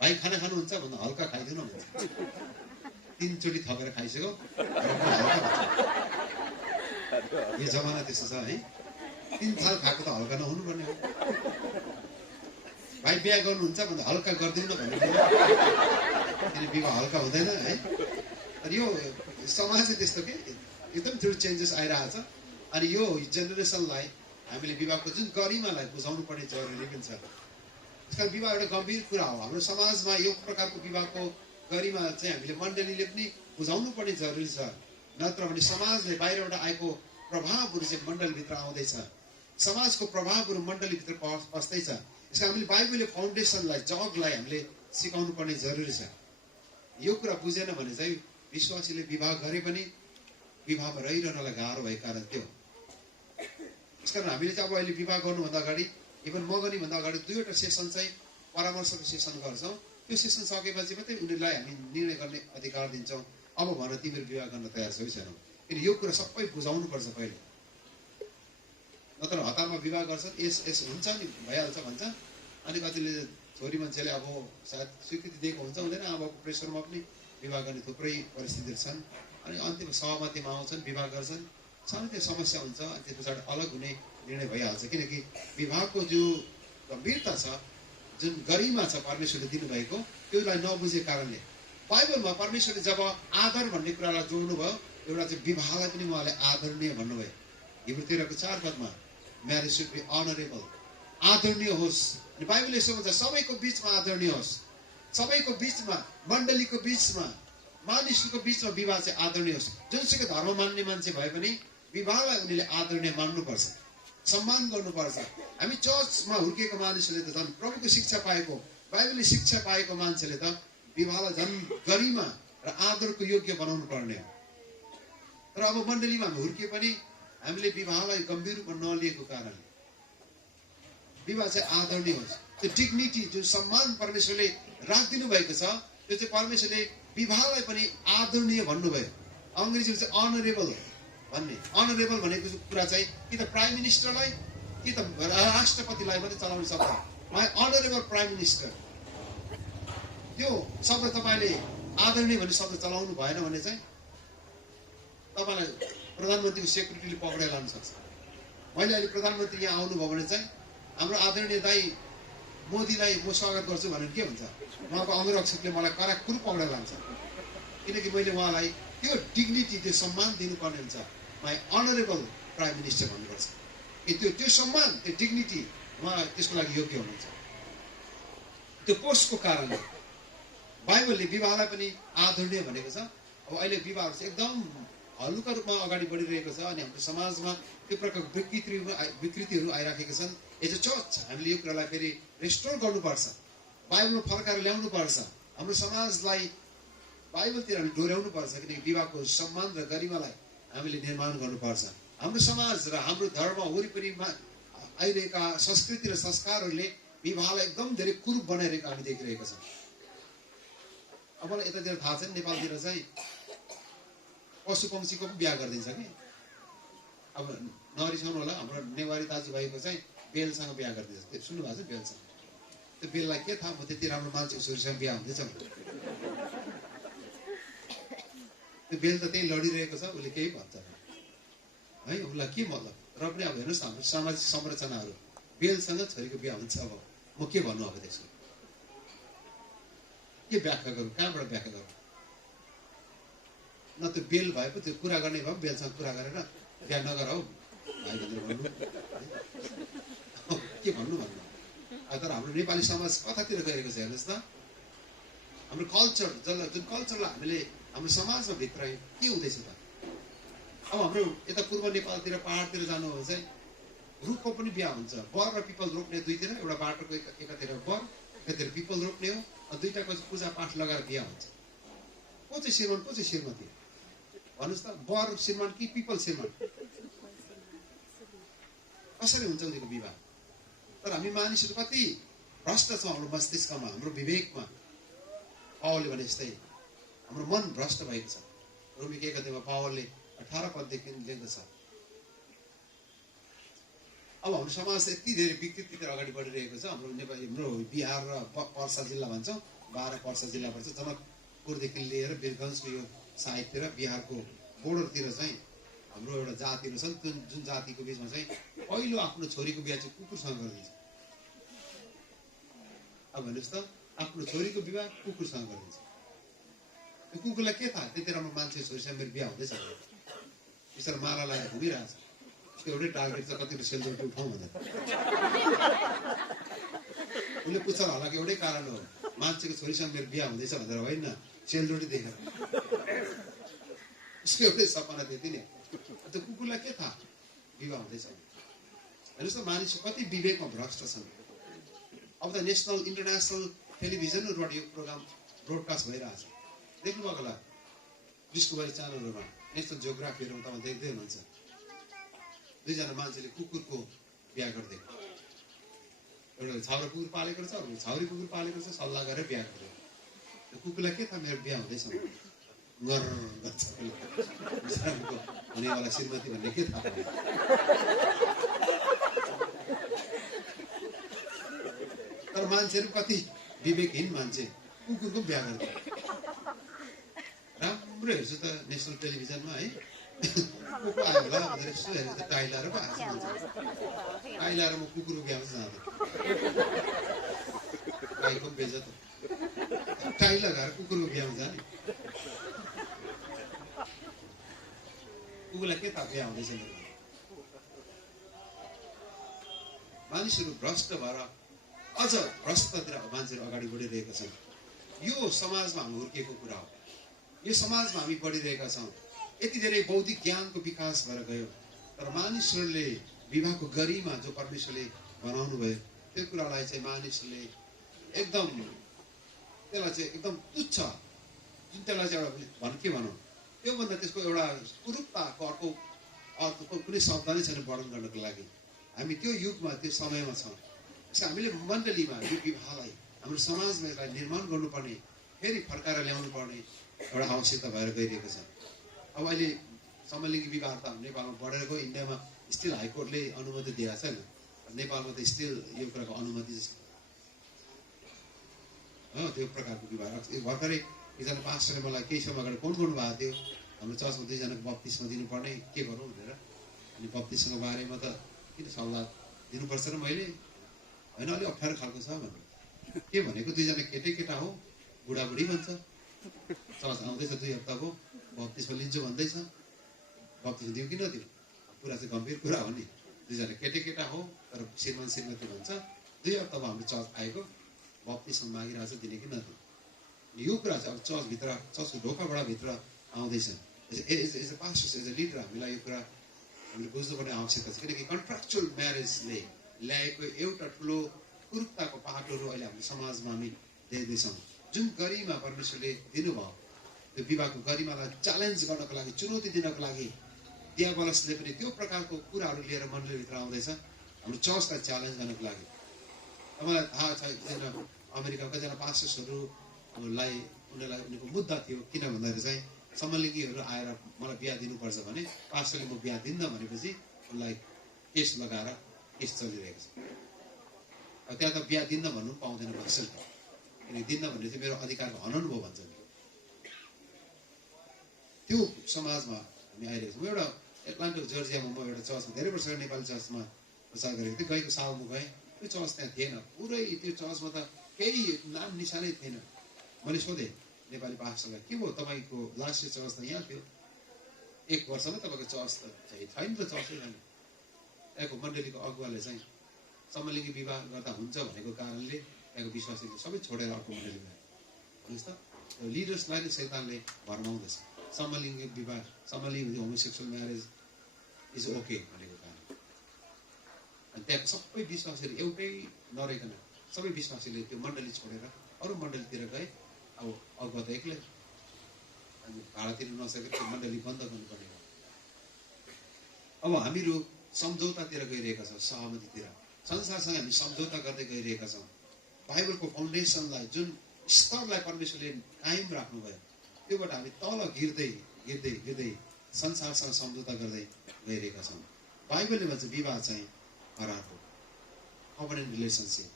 भाइ खाना खानुहुन्छ भन्दा हल्का खाइदिउँ न भन्छ। 3 चोटि थपेर खाइसक्यो, हल्का भन्छ। यो जमाना त्यस्तो छ है। 3 थाल खाएको त हल्का नहुनु पर्ने हो। भाइ बिहा गर्नुहुन्छ भन्दा हल्का गरिदिउँ न भन्नु पर्यो, किन विवाह हल्का हुँदैन है। तर यो समाज चाहिँ त्यस्तो के एकदम ठुलो चेन्जेस आइरहेछ। अनि यो जेनेरेसनलाई हामीले विवाहको जुन गरिमालाई बुझाउनु पर्ने जरुरी पनि छ। त्यसकारण विवाह एउटा गम्भीर कुरा हो। हाम्रो समाजमा यो प्रकारको विवाहको गरिमा चाहिँ हामीले मण्डलीले पनि बुझाउनु पर्ने जरुरी छ। नत्र भने समाजले बाहिरबाट आएको प्रभावहरू चाहिँ मण्डलीभित्र आउँदैछ, समाजको प्रभावहरू मण्डलीभित्र पस्दैछ। यसका हामीले बाइबलले फाउन्डेसनलाई जगलाई हामीले सिकाउनु पर्ने जरुरी छ। यो कुरा बुझेन भने चाहिँ विश्वासीले विवाह गरे पनि विवाहमा रहिरहनलाई गाह्रो भएको कारण त्यो। त्यसकारण हामीले चाहिँ अब अहिले विवाह गर्नुभन्दा अगाडि, इभन मगनीभन्दा अगाडि 2वटा सेसन चाहिँ परामर्शको सेसन गर्छौँ। त्यो सेसन सकेपछि मात्रै उनीहरूलाई हामी निर्णय गर्ने अधिकार दिन्छौँ, अब भन तिमीहरू विवाह गर्न तयार छौ छैनौ। किन यो कुरा सबै बुझाउनुपर्छ पहिले। नत्र हतारमा विवाह गर्छन्, यस हुन्छ नि भइहाल्छ भन्छ। अनि कतिले छोरी मान्छेले अब सायद स्वीकृति दिएको हुन्छ हुँदैन, अब प्रेसरमा पनि विवाह गर्ने थुप्रै परिस्थितिहरू छन्। अनि अन्तिम सहमतिमा आउँछन्, विवाह गर्छन्, सानो त्यो समस्या हुन्छ। अनि त्यस पछाडि अलग हुने निर्णय भइहाल्छ। किनकि विवाहको जो गम्भीरता छ, जुन गरिमा छ परमेश्वरले दिनुभएको, त्यसलाई नबुझेको कारणले बाइबलमा परमेश्वरले जब आदर भन्ने कुरालाई जोड्नु भयो, एउटा चाहिँ विवाहलाई पनि उहाँले आदरणीय भन्नुभयो। हिब्रू 13को 4 पदमा म्यारेज सुड बी अनरेबल, आदरणीय होस्। अनि बाइबलले यसो भन्छ सबैको बीचमा आदरणीय होस्। सबैको बीचमा, मण्डलीको बीचमा, मानिसको बीचमा विवाह चाहिँ आदरणीय होस्। जुनसुकै धर्म मान्ने मान्छे भए पनि विवाहलाई उनीले आदरणीय मान्नुपर्छ, सम्मान गर्नुपर्छ। हामी चर्चमा हुर्किएको मानिसले त झन् प्रभुको शिक्षा पाएको, बाइबलले शिक्षा पाएको मान्छेले त विवाहलाई झन् गरिमा र आदरको योग्य बनाउनु पर्ने हो। तर अब मण्डलीमा हामी हुर्किए पनि हामीले विवाहलाई गम्भीर रूपमा नलिएको कारणले विवाह चाहिँ आदरणीय होस्। त्यो डिग्निटी, जुन सम्मान परमेश्वरले राखिदिनु भएको छ, त्यो चाहिँ परमेश्वरले विवाहलाई पनि आदरणीय भन्नुभयो। अङ्ग्रेजीमा चाहिँ अनरेबल भन्ने। अनरेबल भनेको कुरा चाहिँ कि त प्राइम मिनिस्टरलाई कि त राष्ट्रपतिलाई पनि चलाउन सक्छ। माई अनरेबल प्राइम मिनिस्टर, त्यो शब्द तपाईँले आदरणीय भन्ने शब्द चलाउनु भएन भने चाहिँ तपाईँलाई प्रधानमन्त्रीको सेक्युरिटीले पक्रेर लान सक्छ। मैले अहिले प्रधानमन्त्री यहाँ आउनुभयो भने चाहिँ हाम्रो आदरणीय दाई मोदीलाई म स्वागत गर्छु भनेर के हुन्छ, उहाँको अंगरक्षकले मलाई कराकुर पक्रेर लान्छ। किनकि मैले उहाँलाई त्यो डिग्निटी, त्यो सम्मान दिनुपर्ने हुन्छ। माई अनरेबल प्राइम मिनिस्टर भन्नुपर्छ कि त्यो सम्मान, त्यो डिग्निटी उहाँ त्यसको लागि योग्य हुनुहुन्छ। त्यो पोस्टको कारणले बाइबलले विवाहलाई पनि आदरणीय भनेको छ। अब अहिले विवाहहरू चाहिँ एकदम हल्लुका रूपमा अगाडि बढिरहेको छ। अनि हाम्रो समाजमा त्यो प्रकारको विकृतिहरू आइराखेका छन्। एज अ चर्च हामीले यो कुरालाई फेरि रेस्टोर गर्नुपर्छ, बाइबलमा फर्काएर ल्याउनुपर्छ। हाम्रो समाजलाई बाइबलतिर हामी डोर्याउनु पर्छ। किनकि विवाहको सम्मान र गरिमालाई हामीले निर्माण गर्नुपर्छ। हाम्रो समाज र हाम्रो धर्म वरिपरिमा आइरहेका संस्कृति र संस्कारहरूले विवाहलाई एकदम धेरै कुरूप बनाइरहेको हामी देखिरहेका छौँ। अब मलाई यतातिर थाहा छ नि, नेपालतिर चाहिँ पशु पक्षीको पनि बिहा गरिदिन्छ कि। अब नरिसाउनु होला, हाम्रो नेवारी दाजुभाइको चाहिँ बेलसँग बिहा गरिदिन्छ। सुन्नु भएको छ बेलसँग? त्यो बेललाई के थाहा, म त्यति राम्रो मान्छेको छोरीसँग बिहा हुँदैछ भने। त्यो बेल त त्यही लडिरहेको छ, उसले केही भन्छ है, उसलाई के मतलब। र पनि अब हेर्नुहोस् न, हाम्रो सामाजिक संरचनाहरू, बेलसँग छोरीको बिहा हुन्छ। अब म के भन्नु, अब त्यसको के व्याख्या गरौँ, कहाँबाट व्याख्या गरौँ? न त्यो बेल भए पो, त्यो कुरा गर्ने भए बेलसँग कुरा गरेर बिहा नगर हौ भाइ भनेर भन्नु, के भन्नु। तर हाम्रो नेपाली समाज कतातिर गएको छ हेर्नुहोस् त। हाम्रो कल्चर, जुन कल्चरलाई हामीले हाम्रो समाजमा भित्रायौँ, के हुँदैछ त? अब हाम्रो यता पूर्व नेपालतिर पहाडतिर जानु हो भने चाहिँ रुखको पनि बिहा हुन्छ। बर र पिपल रोप्ने दुईतिर, एउटा बाटोको एकातिर बर, एकातिर पिपल रोप्ने हो। दुईटाको पूजा पाठ लगाएर बिहा हुन्छ। को चाहिँ श्रीमान, को चाहिँ श्रीमती भन्नुहोस् त? बर श्रीमान कि पिपल श्रीमान? कसरी हुन्छ उनीहरूको विवाह? तर हामी मानिसहरू कति भ्रष्ट छौँ हाम्रो मस्तिष्कमा, हाम्रो विवेकमा। पावलले भने जस्तै हाम्रो मन भ्रष्ट भएको छ। रोमीको 1 अध्यायमा पावलले 18 पददेखि लेख्दछ, अब हाम्रो समाज यति धेरै विकृतितिर अगाडि बढिरहेको छ। हाम्रो नेपाली, हाम्रो बिहार र पर्सा जिल्ला भन्छौँ, 12 पर्सा जिल्ला भन्छ, जनकपुरदेखि लिएर वीरगञ्जको यो साइडतिर बिहारको बोर्डरतिर चाहिँ हाम्रो एउटा जातिहरू छन्, जुन जातिको बिचमा चाहिँ पहिलो आफ्नो छोरीको बिहा चाहिँ कुकुरसँग गरिदिन्छ। अब हेर्नुहोस् त, आफ्नो छोरीको विवाह कुकुरसँग गरिदिन्छ। त्यो कुकुरलाई के थाहा त्यति राम्रो मान्छे छोरीसँग मेरो बिहा हुँदैछ? बिचरा माला लगाएर घुमिरहेछ उसको एउटै टार्गेट छ कतिको सेलरोटी उठाउँ भनेर उसले पुग्छ होला कि एउटै कारण हो मान्छेको छोरीसँग मेरो बिहा हुँदैछ भनेर होइन सेलरोटी देखेर उसको एउटै सपना त्यति नै त्यो कुकुरलाई के थाहा विवाह हुँदैछ हेर्नुहोस् त मानिस कति विवेकमा भ्रष्ट छन् अब त नेसनल इन्टरनेसनल टेलिभिजनहरूबाट यो प्रोग्राम ब्रोडकास्ट भइरहेछ देख्नुभएको होला डिस्कभरी च्यानलहरूमा नेसनल जियोग्राफीहरूमा तपाईँ देख्दै हुनुहुन्छ दुईजना मान्छेले कुकुरको बिहा गर्दै एउटा छाउरा कुकुर पालेको छ अर्को छाउरी कुकुर पालेको छ सल्लाह गरेर बिहा गर्दै कुकुरलाई के थाहा मेरो बिहा हुँदैछ गर गर्छ हुनेवाला श्रीमती भन्ने के थाहा तर मान्छेहरू कति विवेकहीन मान्छे कुकुरको बिहा गर्छ राम्रो हेर्छु त नेसनल टेलिभिजनमा है को आयो होला भनेर यसो हेरेर त टाइलाएर पो आएको छ टाइलाएर म कुकुरको बिहा जाँदा गाईको पनि बेच त टाइला लगाएर कुकुरको बिहामा जाने कुकुरलाई के थाहा बिहा हुँदैछ मानिसहरू भ्रष्ट भएर अझ भ्रष्टतिर मान्छेहरू अगाडि बढिरहेका छन् यो समाजमा हामी हुर्किएको कुरा हो यो समाजमा हामी बढिरहेका छौँ यति धेरै बौद्धिक ज्ञानको विकास भएर गयो तर मानिसहरूले विवाहको गरिमा जो परमेश्वरले बनाउनु भयो त्यो कुरालाई चाहिँ मानिसहरूले एकदम त्यसलाई चाहिँ एकदम तुच्छ जुन त्यसलाई चाहिँ एउटा के भनौँ त्योभन्दा त्यसको एउटा कुरूपताको अर्को कुनै शब्द नै छैन वर्णन गर्नको लागि हामी त्यो युगमा त्यो समयमा छौँ त्यसो हामीले मण्डलीमा यो विवाहलाई हाम्रो समाजमा यसलाई निर्माण गर्नुपर्ने फेरि फर्काएर ल्याउनु पर्ने एउटा आवश्यकता भएर गइरहेको छ अब अहिले समलिङ्गी विवाह त नेपालमा बढेर गयो इन्डियामा स्टिल हाइकोर्टले अनुमति दिएको छैन नेपालमा त स्टिल यो कुराको अनुमति छ हो त्यो प्रकारको विवाह भर्खरै एकजना पास्टरले मलाई केही समय अगाडि फोन गर्नुभएको थियो हाम्रो चर्चमा दुईजनाको बत्तिसमा दिनुपर्ने के गरौँ भनेर अनि बत्तिसको बारेमा त किन सल्लाह दिनुपर्छ र मैले होइन अलिक अप्ठ्यारो खालको छ भन्नु के भनेको दुईजना केटा हो बुढाबुढी भन्छ चर्च आउँदैछ 2 हप्ताको बत्तिसमा लिन्छु भन्दैछ बत्तिसमा दिउँ कि नदिउँ कुरा चाहिँ गम्भीर कुरा हो नि दुईजना केटा हो तर श्रीमती भन्छ 2 हप्तामा हाम्रो चर्च आएको बत्तिसमा मागिरहेको छ दिने कि नदिउँ यो कुरा चाहिँ अब चर्चको ढोकाबाट भित्र आउँदैछ as a pastor as a leader हामीलाई यो कुरा हामीले बुझ्नुपर्ने आवश्यकता छ किनकि कन्ट्राक्चुअल म्यारेजले ल्याएको एउटा ठुलो कुरूपताको पाटोहरू अहिले हाम्रो समाजमा हामी देख्दैछौँ जुन गरिमा परमेश्वरले दिनुभयो त्यो विवाहको गरिमालाई च्यालेन्ज गर्नको लागि चुनौती दिनको लागि दियाबलसले पनि त्यो प्रकारको कुराहरू लिएर मण्डलीभित्र आउँदैछ हाम्रो चर्चलाई च्यालेन्ज गर्नको लागि तपाईँलाई थाहा छ अमेरिकाका एकजना पास्टर्सहरूलाई उनीहरूलाई उनीहरूको मुद्दा थियो किन भन्दाखेरि चाहिँ समलिङ्गीहरू आएर मलाई बिहा दिनुपर्छ भने पास्टरले म बिहा दिन्न भनेपछि उनलाई केस लगाएर केस चलिरहेको छ अब त्यहाँ त बिहा दिन्न भन्नु पनि पाउँदैन भन्छ किनकि दिन्न भन्ने चाहिँ मेरो अधिकारको हनन भयो भन्छ त्यो समाजमा हामी आइरहेको छौँ एउटा एटलान्टा जर्जियामा म एउटा चर्चमा धेरै वर्ष नेपाली चर्चमा प्रचार गरेको थिएँ गएको साल म गएँ त्यो चर्च त्यहाँ थिएन पुरै त्यो चर्चमा त केही नाम निशानै थिएन मैले सोधेँ नेपाली पास्टरलाई के भयो तपाईँको लास्ट इयर चर्च त यहाँ थियो 1 वर्षमा तपाईँको चर्च त छैन त चर्चै छैन त्यहाँको मण्डलीको अगुवाले चाहिँ समलिङ्गी विवाह गर्दा हुन्छ भनेको कारणले त्यहाँको विश्वासीले सबै छोडेर अर्को मण्डलीमा भन्नुहोस् त लिडर्सलाई नै शैतानले भरमाउँदैछ समलिङ्गी विवाह समलिङ्गी होमोसेक्सुअल म्यारेज इज ओके भनेको कारण अनि त्यहाँको सबै विश्वासीहरू एउटै नरहेकन सबै विश्वासीले त्यो मण्डली छोडेर अरू मण्डलीतिर गए अब अगुवा त एक्लै अनि भाडा तिर्नु नसकेर त्यो मण्डली बन्द गर्नुपर्ने हो अब हामीहरू सम्झौतातिर गइरहेका छौँ सहमतितिर संसारसँग हामी सम्झौता गर्दै गइरहेका छौँ बाइबलको फाउन्डेसनलाई जुन स्तरलाई परमेश्वरले कायम राख्नुभयो त्योबाट हामी तल गिर्दै संसारसँग सम्झौता गर्दै गइरहेका छौँ बाइबलले भन्छ विवाह चाहिँ करार हो कभनेन्ट रिलेसनसिप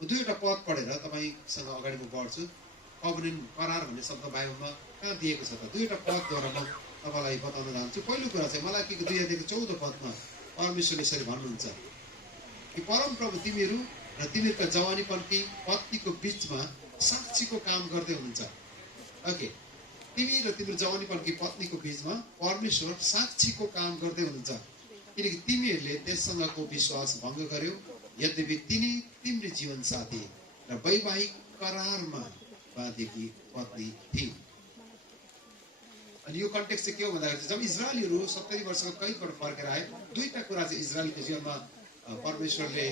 2वटा पद पढेर तपाईँसँग अगाडि म बढ्छु कभनेन्ट करार भन्ने शब्द बाइबलमा कहाँ दिएको छ त 2वटा पदद्वारा म तपाईँलाई बताउन चाहन्छु पहिलो कुरा चाहिँ मलाकीको 2:14 पदमा परमेश्वरले यसरी भन्नुहुन्छ कि परमप्रभु तिमीहरू र तिमीहरूका जवानीपन्थी पत्नीको बिचमा साक्षीको काम गर्दै हुनुहुन्छ ओके तिमी र तिम्रो जवानीपनकी पत्नीको बीचमा परमेश्वर साक्षीको काम गर्दै हुनुहुन्छ, किनकि तिमीहरूले त्यससँगको विश्वास भङ्ग गर्यौ, यद्यपि तिम्री जीवन साथी र वैवाहिक करारमा बाँधेकी पत्नी थिइन्। अनि यो कन्टेक्स्ट चाहिँ के हो भन्दाखेरि जब इजरायलीहरू 70 वर्षको कैदबाट फर्केर आए, दुईटा कुरा चाहिँ इजरायलको जीवनमा परमेश्वरले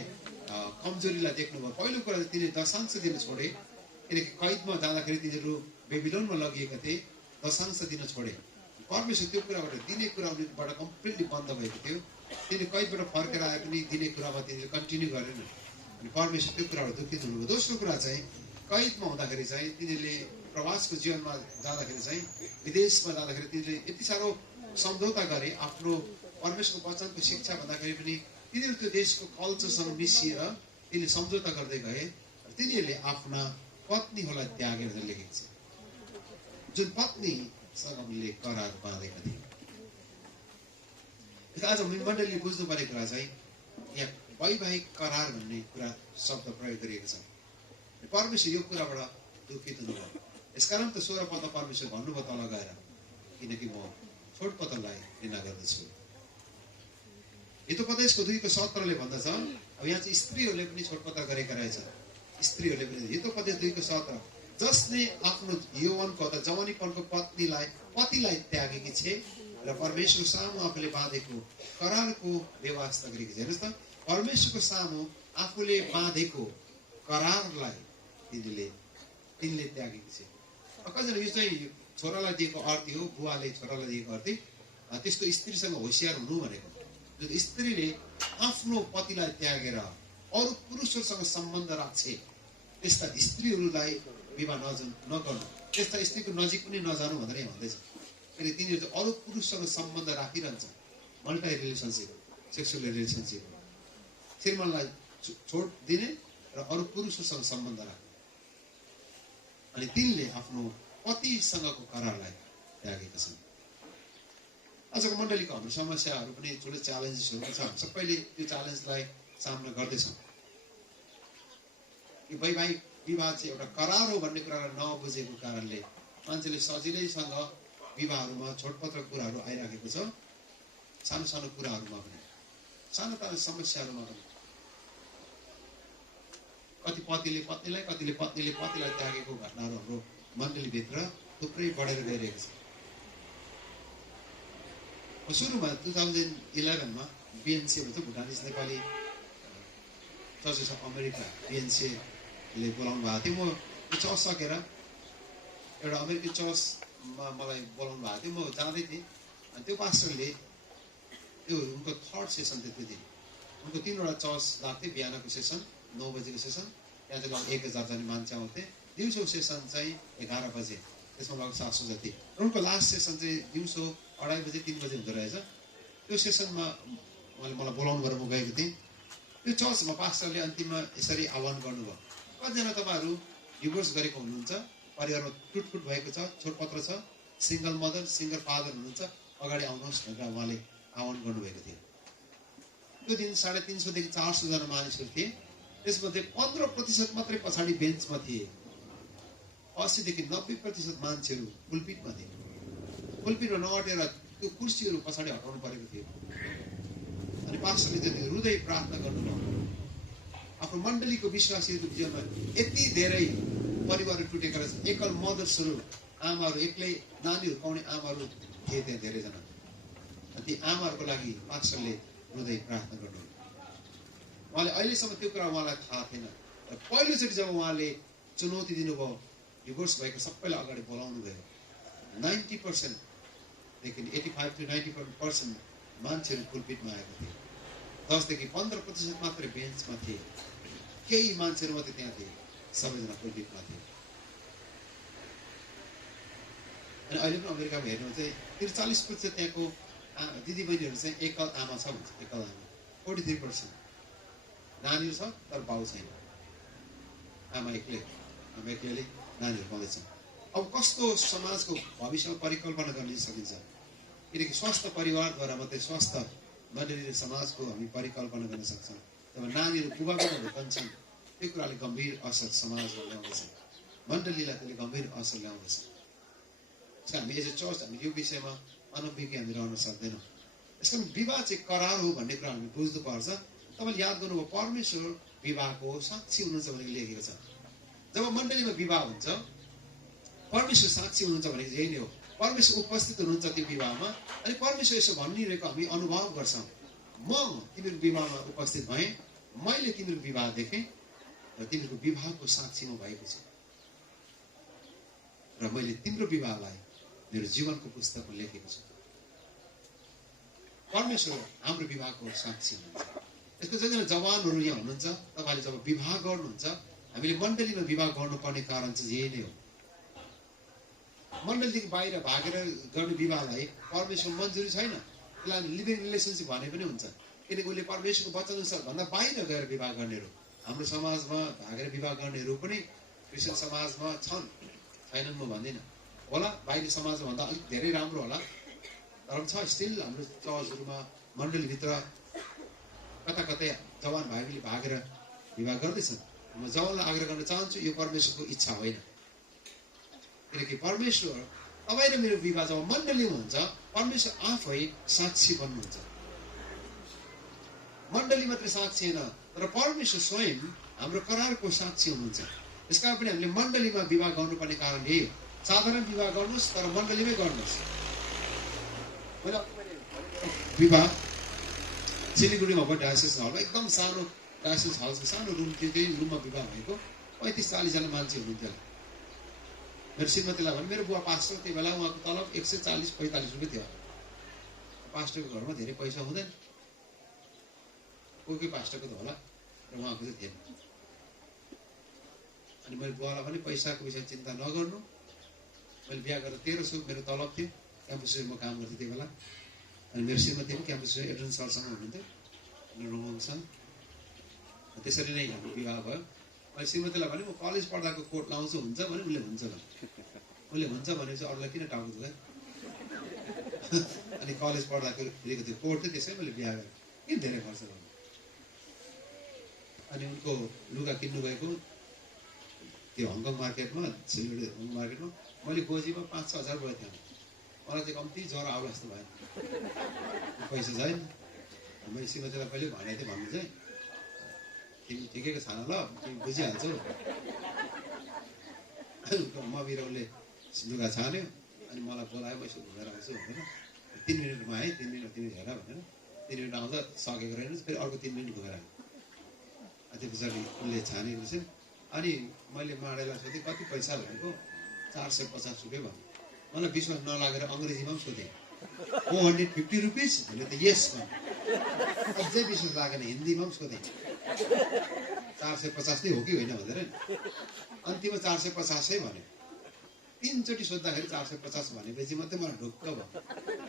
कमजोरीलाई देख्नुभयो। पहिलो कुरा चाहिँ तिनीहरू दशांश दिन छोडे, किनकि कैदमा जाँदाखेरि तिनीहरू बेबिलोनमा लगिएका थिए, दशांश दिन छोडे। परमेश्वर त्यो कुराबाट दिने कुरा उनीहरूबाट कम्प्लिटली बन्द भएको थियो। तिनीहरू कैदबाट फर्केर आए पनि दिने कुरामा तिनीहरू कन्टिन्यू गरेन, अनि परमेश्वर त्यो कुराबाट दुखित हुनुभयो। दोस्रो कुरा चाहिँ कैदमा हुँदाखेरि चाहिँ तिनीहरूले प्रवासको जीवनमा जाँदाखेरि चाहिँ विदेशमा जाँदाखेरि तिनीहरूले यति साह्रो सम्झौता गरे, आफ्नो परमेश्वरको वचनको शिक्षा भन्दाखेरि पनि तिनीहरू त्यो देशको कल्चरसँग मिसिएर तिनीहरूले सम्झौता गर्दै गए। तिनीहरूले आफ्ना पत्नीहरूलाई त्यागेर लेखेको छ, जुन पत्नीसँग उनले करार बाँधेका थिए। आज मण्डलीले बुझ्नुपर्ने कुरा चाहिँ यहाँ वैवाहिक करार भन्ने कुरा शब्द प्रयोग गरिएको छ। परमेश्वर यो कुराबाट दुखित हुनुभयो। यसकारण त 16 पद परमेश्वर भन्नुभयो तल गएर, किनकि म छोडपत्रलाई घृणा गर्दछु। हितोपदेशको 2:17 भन्दछ, अब यहाँ चाहिँ स्त्रीहरूले पनि छोडपत्र गरेका रहेछ। स्त्रीहरूले पनि हितोपदेश 2:17, जसले आफ्नो यौवनको अथवा जवानीपनको पतिलाई त्यागेकी छे र परमेश्वरको सामु आफूले बाँधेको करारको व्यवस्था गरेकी छ। हेर्नुहोस् त, परमेश्वरको सामु आफूले बाँधेको करारलाई तिनले त्यागेकी छे। कतिजना यो चाहिँ छोरालाई दिएको अर्थी हो, बुवाले छोरालाई दिएको अर्थी। त्यस्तो स्त्रीसँग होसियार हुनु भनेको, जुन स्त्रीले आफ्नो पतिलाई त्यागेर अरू पुरुषहरूसँग सम्बन्ध राख्छे, त्यस्ता स्त्रीहरूलाई विवाह नगर्नु, त्यस्ता स्त्रीको नजिक पनि नजानु भनेर यहाँ भन्दैछ। किनकि तिनीहरू चाहिँ अरू पुरुषसँग सम्बन्ध राखिरहन्छ, मल्टी रिलेसनसिप, सेक्सुअल रिलेसनसिप, श्रीमानलाई छोड दिने र अरू पुरुषहरूसँग सम्बन्ध राख्ने। अनि तिनले आफ्नो पतिसँगको करारलाई त्यागेका छन्। आजको मण्डलीको हाम्रो समस्याहरू पनि ठुलो च्यालेन्जेसहरू छ। सबैले त्यो च्यालेन्जलाई सामना गर्दैछौँ कि वैवाहिक विवाह चाहिँ एउटा करार हो भन्ने कुरालाई नबुझेको कारणले मान्छेले सजिलैसँग विवाहहरूमा छोडपत्र कुराहरू आइराखेको छ। सानो सानो कुराहरूमा पनि, सानो सानो समस्याहरूमा पनि कति पतिले पत्नीलाई, कतिले पत्नीले पतिलाई त्यागेको घटनाहरू हाम्रो मण्डलीभित्र थुप्रै बढेर गइरहेको छ। सुरुमा 2011 मा बिएनसी भन्छ, भुटानिज नेपाली चर्च अफ अमेरिका, बिएनसीले बोलाउनु भएको थियो। म त्यो चर्च सकेर एउटा अमेरिकन चर्चमा मलाई बोलाउनु भएको थियो, म जाँदै थिएँ। अनि त्यो पास्टरले त्यो उनको 3rd सेसन थियो त्यो दिन। उनको 3वटा चर्च लाग्थ्यो, बिहानको सेसन 9 बजेको सेसन, त्यहाँ चाहिँ लगभग 1000 जना मान्छे आउँथे। दिउँसो सेसन चाहिँ 11 बजे, त्यसमा लगभग 700 जति। र उनको लास्ट सेसन चाहिँ दिउँसो 2:30 बजे 3 बजे हुँदो रहेछ। त्यो सेसनमा मलाई बोलाउनु गरेर म गएको थिएँ। त्यो चर्चमा पास्टरले अन्तिममा यसरी आह्वान गर्नुभयो, कतिजना तपाईँहरू डिभोर्स गरेको हुनुहुन्छ, परिवारमा टुटफुट भएको छ, छोडपत्र छ, सिङ्गल मदर सिङ्गल फादर हुनुहुन्छ, अगाडि आउनुहोस् भनेर उहाँले आह्वान गर्नुभएको थियो। त्यो दिन 350 देखि 400 जना मानिसहरू थिए। त्यसमध्ये 15% मात्रै पछाडि बेन्चमा थिए। 80 देखि 90% मान्छेहरू पुलपिटमा थिए। पुलपिटमा नअटेर त्यो कुर्सीहरू पछाडि हटाउनु परेको थियो। अनि पास्टरले चाहिँ हृदय प्रार्थना गर्नुभयो। आफ्नो मण्डलीको विश्वासीहरूको जीवनमा यति धेरै परिवारहरू टुटेका रहेछन्। एकल मदर्सहरू, आमाहरू, एक्लै नानीहरू पाउने आमाहरू थिए त्यहाँ धेरैजना। ती आमाहरूको लागि पास्टरले हृदय प्रार्थना गर्नुभयो। उहाँले अहिलेसम्म त्यो कुरा उहाँलाई थाहा थिएन। र पहिलोचोटि जब उहाँले चुनौती दिनुभयो, डिभोर्स भएको सबैलाई अगाडि बोलाउनु भयो। 90% देखि 85 to 90% मान्छेहरू पुलपिटमा आएको थिए। 10 देखि 15% मात्रै बेन्चमा थिए। केही मान्छेहरू मात्रै त्यहाँ थिए, सबैजना पुलपिटमा थिए। अनि अहिले पनि अमेरिकामा हेर्नु चाहिँ 43% त्यहाँको दिदीबहिनीहरू चाहिँ एकल आमा छ भन्छ। एकल आमा 43%। नानीहरू छ तर बाउ छैन। आमा एक्लैले नानीहरू पाउँदैछ। अब कस्तो समाजको भविष्यमा परिकल्पना गर्न सकिन्छ? किनकि स्वस्थ परिवारद्वारा मात्रै स्वस्थ मण्डली समाजको हामी परिकल्पना गर्न सक्छौँ। जब नानीहरू बुबाको हुन्छन्, त्यो कुराले गम्भीर असर समाजमा ल्याउँदछ, मण्डलीलाई त्यसले गम्भीर असर ल्याउँदछ। हामी एज अ चर्च हामी यो विषयमा अनभिज्ञ हामी रहन सक्दैनौँ। यसको विवाह चाहिँ करार हो भन्ने कुरा हामी बुझ्नुपर्छ। तपाईँले याद गर्नुभयो परमेश्वर विवाहको साक्षी हुनुहुन्छ भनेर लेखेको छ। जब मण्डलीमा विवाह हुन्छ परमेश्वर साक्षी हुनुहुन्छ भनेको यही नै हो। परमेश्वर उपस्थित हुनुहुन्छ त्यो विवाहमा अनि परमेश्वर यसो भनिरहेको हामी अनुभव गर्छौँ। म तिम्रो विवाहमा उपस्थित भएँ, मैले तिम्रो विवाह देखेँ र तिम्रो विवाहको साक्षी म भएको छु र मैले तिम्रो विवाहलाई मेरो जीवनको पुस्तकमा लेखेको छु। परमेश्वर हाम्रो विवाहको साक्षी हुनुहुन्छ। यसको जतिजना जवानहरू यहाँ हुनुहुन्छ तपाईँले जब विवाह गर्नुहुन्छ हामीले मण्डलीमा विवाह गर्नुपर्ने कारण चाहिँ यही नै हो। मण्डलीदेखि बाहिर भागेर गर्ने विवाहलाई परमेश्वर मन्जुरी छैन। त्यसलाई लिभिङ रिलेसनसिप भने पनि हुन्छ, किनकि उसले परमेश्वरको वचन अनुसार भन्दा बाहिर गएर विवाह गर्नेहरू हाम्रो समाजमा भागेर विवाह गर्नेहरू पनि क्रिस्चियन समाजमा छन्, छैनन् म भन्दिनँ। होला बाहिरी समाजमा भन्दा अलिक धेरै राम्रो होला, तर छ स्टिल हाम्रो चर्चहरूमा मण्डलीभित्र कता कतै जवान भाइले भागेर विवाह गर्दैछन्। म जवानलाई आग्रह गर्न चाहन्छु यो परमेश्वरको इच्छा होइन, किनकि परमेश्वर तपाईँ र मेरो विवाह जब मण्डलीमा हुन्छ परमेश्वर आफै साक्षी बन्नुहुन्छ। मण्डली मात्रै साक्षी होइन तर परमेश्वर स्वयं हाम्रो करारको साक्षी हुनुहुन्छ। यसकारण पनि हामीले मण्डलीमा विवाह गर्नुपर्ने कारण यही हो। साधारण विवाह गर्नुहोस् तर मण्डलीमै गर्नुहोस्। विवाह सिलगढीमा भयो डायसिस हलमा, एकदम सानो डायसिस हल सानो रुम थियो, त्यही रुममा विवाह भएको 35-40 जना मान्छे हुनुहुन्थ्यो। मेरो श्रीमतीलाई भने मेरो बुवा पास्टर, त्यही बेला उहाँको तलब 140-45 रुपियाँ थियो। पास्टरको घरमा धेरै पैसा हुँदैन, कोही पास्टरको त होला र उहाँको चाहिँ थिएन। अनि मैले बुवालाई पनि पैसाको विषय चिन्ता नगर्नु, मैले बिहा गरेर 1300 मेरो तलब थियो, क्याम्पसमा काम गर्थेँ त्यही बेला। अनि मेरो श्रीमती पनि क्याम्पसमा एड्रन सरसँग हुनुहुन्थ्यो रुमसँग। त्यसरी नै हाम्रो विवाह भयो। मैले श्रीमतीलाई भने म कलेज पढ्दाको कोट लाउँछु हुन्छ भने उसले हुन्छ भने, उसले हुन्छ भने चाहिँ अरूलाई किन टाउको दुखाइ। अनि कलेज पढ्दाको लिएको त्यो कोट थियो, त्यसै मैले बिहा गरेँ, किन धेरै खर्च गर्नु। अनि उनको लुगा किन्नु गएको त्यो हङकङ मार्केटमा, सिलगढी हङकङ मार्केटमा मैले गोजीमा 5-6 हजार गएको थिएँ। मलाई चाहिँ कम्ती ज्वरो आउला जस्तो भयो, पैसा छैन। मैले श्रीमतीलाई कहिले भनेको थिएँ भन्नु चाहिँ तिमी ठिकैको छैन ल, तिमी बुझिहाल्छौ। म बिराउले लुगा छान्यो अनि मलाई बोलायो, म यसो घुमेर आउँछु भनेर 3 मिनटमा आएँ। 3 मिनट तिमी हेर भनेर 3 मिनट आउँदा सकेको रहेन, फेरि अर्को 3 मिनट घुमेर आएँ। त्यो पछाडि उसले छानेको चाहिँ अनि मैले माडेलाई सोधेँ कति पैसा भनेको 450 रुपियाँ भन्यो। मलाई विश्वास नलागेर अङ्ग्रेजीमा पनि सोधेँ 450 रुपिस भने त यस भन्यो। अझै विश्वास लागेन, हिन्दीमा पनि सोधेँ 450 नै हो कि होइन भनेर। अन्तिममा 450 भन्यो। 3 चोटि सोद्धाखेरि 450 भनेपछि मात्रै मलाई ढुक्क भयो।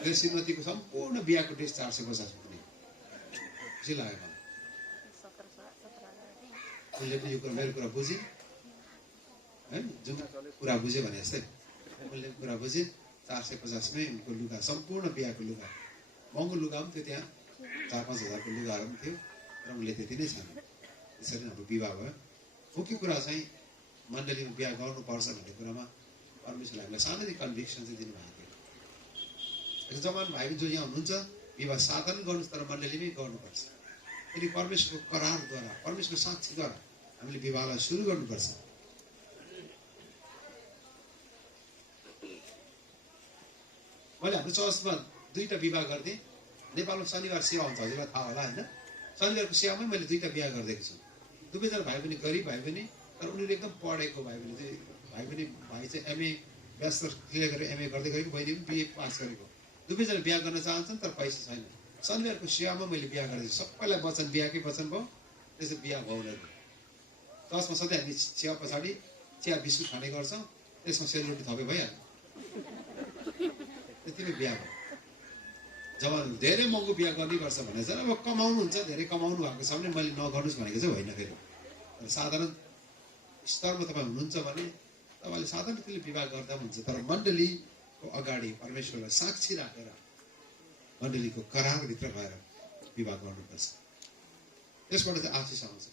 मेरो श्रीमतीको सम्पूर्ण बिहाको ड्रेस 450 पुग्ने खुसी लाग्यो मलाई। उसले पनि यो कुरा मेरो कुरा बुझेँ होइन, जुन कुरा बुझ्यो भने जस्तै उसले कुरा बुझेँ। 450मै उनको लुगा, सम्पूर्ण बिहाको लुगा, महँगो लुगा पनि थियो, त्यहाँ 4-5 हजारको लुगाहरू पनि थियो र उसले त्यति नै छान्यो। त्यसरी नै हाम्रो विवाह भयो। मुख्य कुरा चाहिँ मण्डलीमा बिहा गर्नुपर्छ भन्ने कुरामा परमेश्वरले हामीलाई सानैदेखि कन्भिक्सन चाहिँ दिनुभएको थियो। जवान भाइ जो यहाँ हुनुहुन्छ विवाह साधन गर्नुहोस् तर मण्डलीमै गर्नुपर्छ। यदि परमेश्वरको करारद्वारा, परमेश्वरको साक्षीद्वारा हामीले विवाहलाई सुरु गर्नुपर्छ। मैले हाम्रो चर्चमा 2टा विवाह गर्थेँ। नेपालमा शनिबार सेवा हुन्छ, हजुरलाई थाहा होला होइन। शनिबारको सेवामै मैले 2टा बिहा गरिदिएको छु। दुवैजना भाइ पनि गरिब भाइ पनि, तर उनीहरू एकदम पढेको भाइ पनि चाहिँ भाइ चाहिँ एमए ब्याचलर क्लियर गरेर एमए गर्दै गरेको, बहिनी पनि बिए पास गरेको। दुवैजना बिहा गर्न चाहन्छन् तर पैसा छैन। शनिबारको सेवामा मैले बिहा गरेको छु। सबैलाई वचन, बिहाकै वचन भयो, त्यसो बिहा भयो उनीहरू। चर्चमा सधैँ हामी चिया पछाडि चिया बिस्कुट खाने गर्छौँ, त्यसमा सेलरोटी थपे भइहाल्यो, त्यतिमै बिहा भयो। जवानहरू धेरै महँगो बिहा गर्नुपर्छ भने चाहिँ अब कमाउनुहुन्छ, धेरै कमाउनु भएको छ भने मैले नगर्नुहोस् भनेको चाहिँ होइन। फेरि साधारण स्तरमा तपाईँ हुनुहुन्छ भने तपाईँले साधारण रीतिले विवाह गर्दा पनि हुन्छ, तर मण्डलीको अगाडि परमेश्वरलाई साक्षी राखेर मण्डलीको करारभित्र गएर विवाह गर्नुपर्छ। त्यसबाट चाहिँ आशिष आउँछ।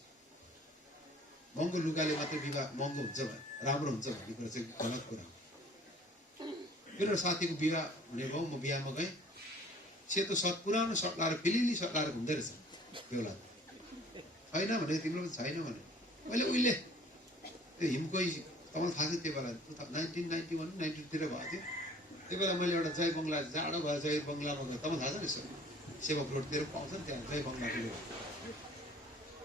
महँगो लुगाले मात्रै विवाह महँगो हुन्छ, राम्रो हुन्छ भन्ने कुरा चाहिँ गलत कुरा हो। मेरो साथीको विवाह हुने भयो, म बिहामा गएँ, सेतो सर्ट पुरानो सर्ट लाएर फिलिली सर्ट लाएर घुम्दै रहेछ बेहुला। छैन भने तिम्रो पनि छैन भने मैले उहिले त्यो हिमको तपाईँलाई थाहा छ त्यो बेला 1991 92तिर भएको थियो। त्यो बेला मैले एउटा जय बङ्गला जाडो भयो, जय बङ्गलामा गएँ, तपाईँलाई थाहा छ नि यसो सेवा रोडतिर पाउँछ नि त्यहाँ जय बङ्गलाको।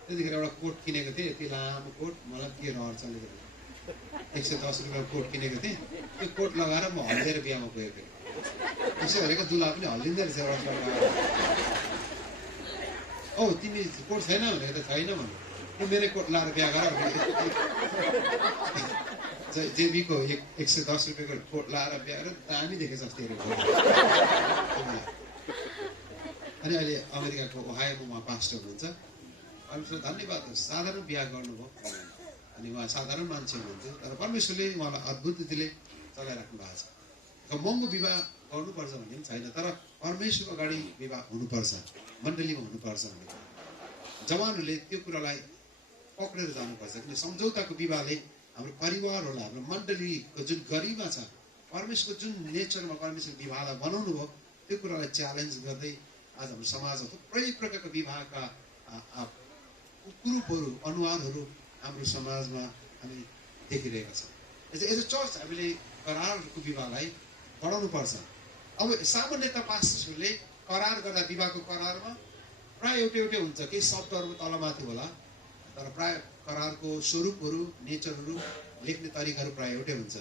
त्यतिखेर एउटा कोट किनेको थिएँ, यति लामो कोट, मलाई के रहर चलेको थियो, 110 रुपियाँको कोट किनेको थिएँ। त्यो कोट लगाएर म हल्लिएर बिहामा गएको थिएँ। त्यसो भनेको दुला पनि हल्लिँदै रहेछ एउटा सर्ट लगाएर। औ तिमी कोट छैन भनेको त छैन भने यो मेरै कोट लाएर बिहा गर भने जेबीको 110 रुपियाँको कोट लाएर बिहा गरेर दामी देखेछ अस्ति हेरेको। अनि अहिले अमेरिकाको ओहायोमा पास्टर हुनुहुन्छ। परमेश्वर धन्यवाद, साधारण बिहा गर्नुभयो। अनि उहाँ साधारण मान्छे हुनुहुन्थ्यो, तर परमेश्वरले उहाँलाई अद्भुत रीतिले चलाइराख्नु भएको छ। महँगो विवाह गर्नुपर्छ भन्ने पनि छैन, तर परमेश्वरको अगाडि विवाह हुनुपर्छ, मण्डलीमा हुनुपर्छ भन्ने। जवानहरूले त्यो कुरालाई पक्रेर जानुपर्छ, किन सम्झौताको विवाहले हाम्रो परिवारहरूलाई, हाम्रो मण्डलीको जुन गरिमा छ, परमेश्वरको जुन नेचरमा परमेश्वर विवाहलाई बनाउनु भयो, त्यो कुरालाई च्यालेन्ज गर्दै आज हाम्रो समाजमा थुप्रै प्रकारका विवाहका कुरूपहरू, अनुहारहरू हाम्रो समाजमा हामी देखिरहेका छौँ। एज अ चर्च हामीले करारको विवाहलाई बढाउनु पर्छ। अब सामान्यतः पास्टरहरूले करार गर्दा विवाहको करारमा प्राय एउटै हुन्छ, केही शब्दहरू तलमाथि होला, तर प्राय करारको स्वरूपहरू, नेचरहरू, लेख्ने तरिकाहरू प्राय एउटै हुन्छ।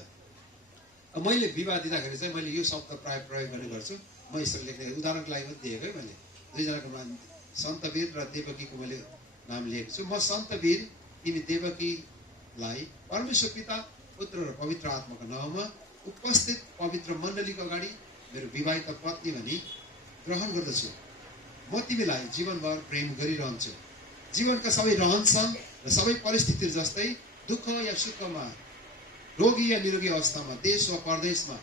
मैले विवाह दिँदाखेरि चाहिँ मैले यो शब्द प्राय प्रयोग गर्ने गर्छु। म यसरी लेख्ने उदाहरणको लागि पनि दिएको है, मैले दुईजनाको नाम सन्तवीर र देवकीको मैले नाम लिएको छु। म सन्तवीर तिमी देवकीलाई परमेश्वर पिता, पुत्र र पवित्र आत्माको नाममा उपस्थित पवित्र मण्डलीको अगाडि मेरो विवाहित पत्नी भनी ग्रहण गर्दछु। म तिमीलाई जीवनभर प्रेम गरिरहन्छु। जीवनका सबै रहनसहन र सबै परिस्थितिहरू जस्तै दुःख या सुखमा, रोगी या निरोगी अवस्थामा, देश वा परदेशमा,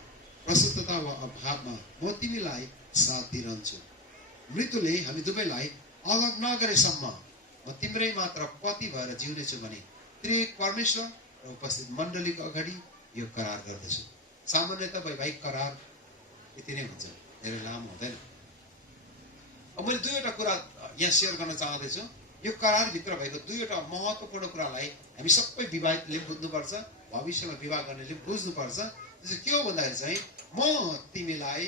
प्रशस्तता वा अभावमा म तिमीलाई साथ दिइरहन्छु। मृत्युले हामी दुवैलाई अलग नगरेसम्म म तिम्रै मात्र पति भएर जिउनेछु भने त्रिएक परमेश्वर र उपस्थित मण्डलीको अगाडि यो करार गर्दछु। सामान्यतः वैवाहिक करार यति नै हुन्छ, धेरै लामो हुँदैन। अब मैले दुईवटा कुरा यहाँ सेयर गर्न चाहँदैछु। यो करारभित्र भएको दुईवटा महत्त्वपूर्ण कुरालाई हामी सबै विवाहितले बुझ्नुपर्छ, भविष्यमा विवाह गर्नेले बुझ्नुपर्छ। त्यो चाहिँ के हो भन्दाखेरि चाहिँ म तिमीलाई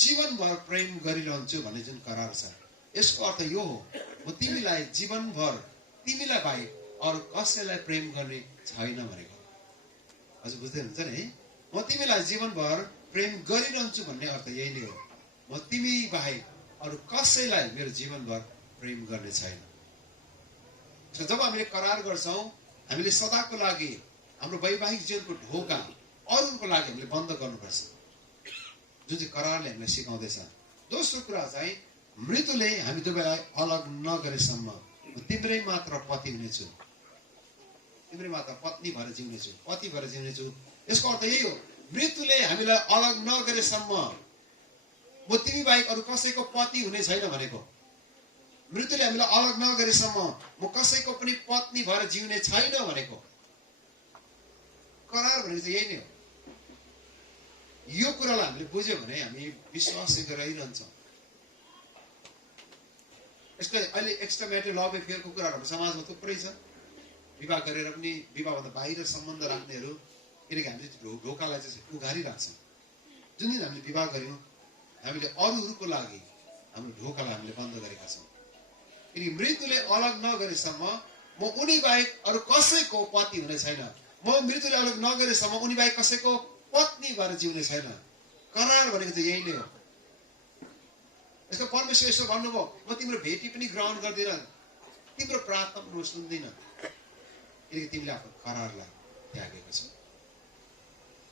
जीवनभर प्रेम गरिरहन्छु भन्ने जुन करार छ, यसको अर्थ यो हो, म तिमीलाई जीवनभर तिमीलाई बाहेक अरू कसैलाई प्रेम गर्ने छैन भनेको। हजुर बुझ्दै हुन्छ नि है? म तिमीलाई जीवनभर प्रेम गरिरहन्छु भन्ने अर्थ यही नै हो। म तिमी बाहेक अरू कसैलाई मेरो जीवनभर प्रेम गर्ने छैन। जब हामीले करार गर्छौँ, हामीले सदाको लागि हाम्रो वैवाहिक जीवनको ढोका अरूको लागि हामीले बन्द गर्नुपर्छ, जुन चाहिँ करारले हामीलाई सिकाउँदैछ। दोस्रो कुरा चाहिँ मृत्युले हामी दुवैलाई अलग नगरेसम्म म तिम्रै मात्र पति हुनेछु, तिम्रै मात्र पत्नी भएर जिउनेछु, पति भएर जिउनेछु। यसको अर्थ यही हो, मृत्युले हामीलाई अलग नगरेसम्म म तिमी बाहेक अरू कसैको पति हुने छैन भनेको। मृत्युले हामीलाई अलग नगरेसम्म म कसैको पनि पत्नी भएर जिउने छैन भनेको। करार भनेको चाहिँ यही नै हो। यो कुरालाई हामीले बुझ्यौँ भने हामी विश्वास गरिरहन्छौँ। यसको अहिले एक्स्ट्रा म्यारिटल लभ एफेयरको कुराहरू हाम्रो समाजमा थुप्रै छ। विवाह गरेर पनि विवाहभन्दा बाहिर सम्बन्ध राख्नेहरू, किनकि हामीले ढोकालाई चाहिँ उघारिरहेको छौँ। जुन दिन हामीले विवाह गऱ्यौँ, हामीले अरूहरूको लागि हाम्रो ढोकालाई हामीले बन्द गरेका छौँ। किनकि मृत्युले अलग नगरेसम्म म उनी बाहेक अरू कसैको पति हुने छैन, म मृत्युले अलग नगरेसम्म उनी बाहेक कसैको पत्नी भएर जिउने छैन। करार भनेको चाहिँ यही नै हो। यसको परमेश्वर यसो भन्नुभयो, म तिम्रो भेटी पनि ग्रहण गर्दिनँ, तिम्रो प्रार्थना पनि म सुन्दिनँ, किनकि तिमीले आफ्नो करारलाई त्यागेको छौ।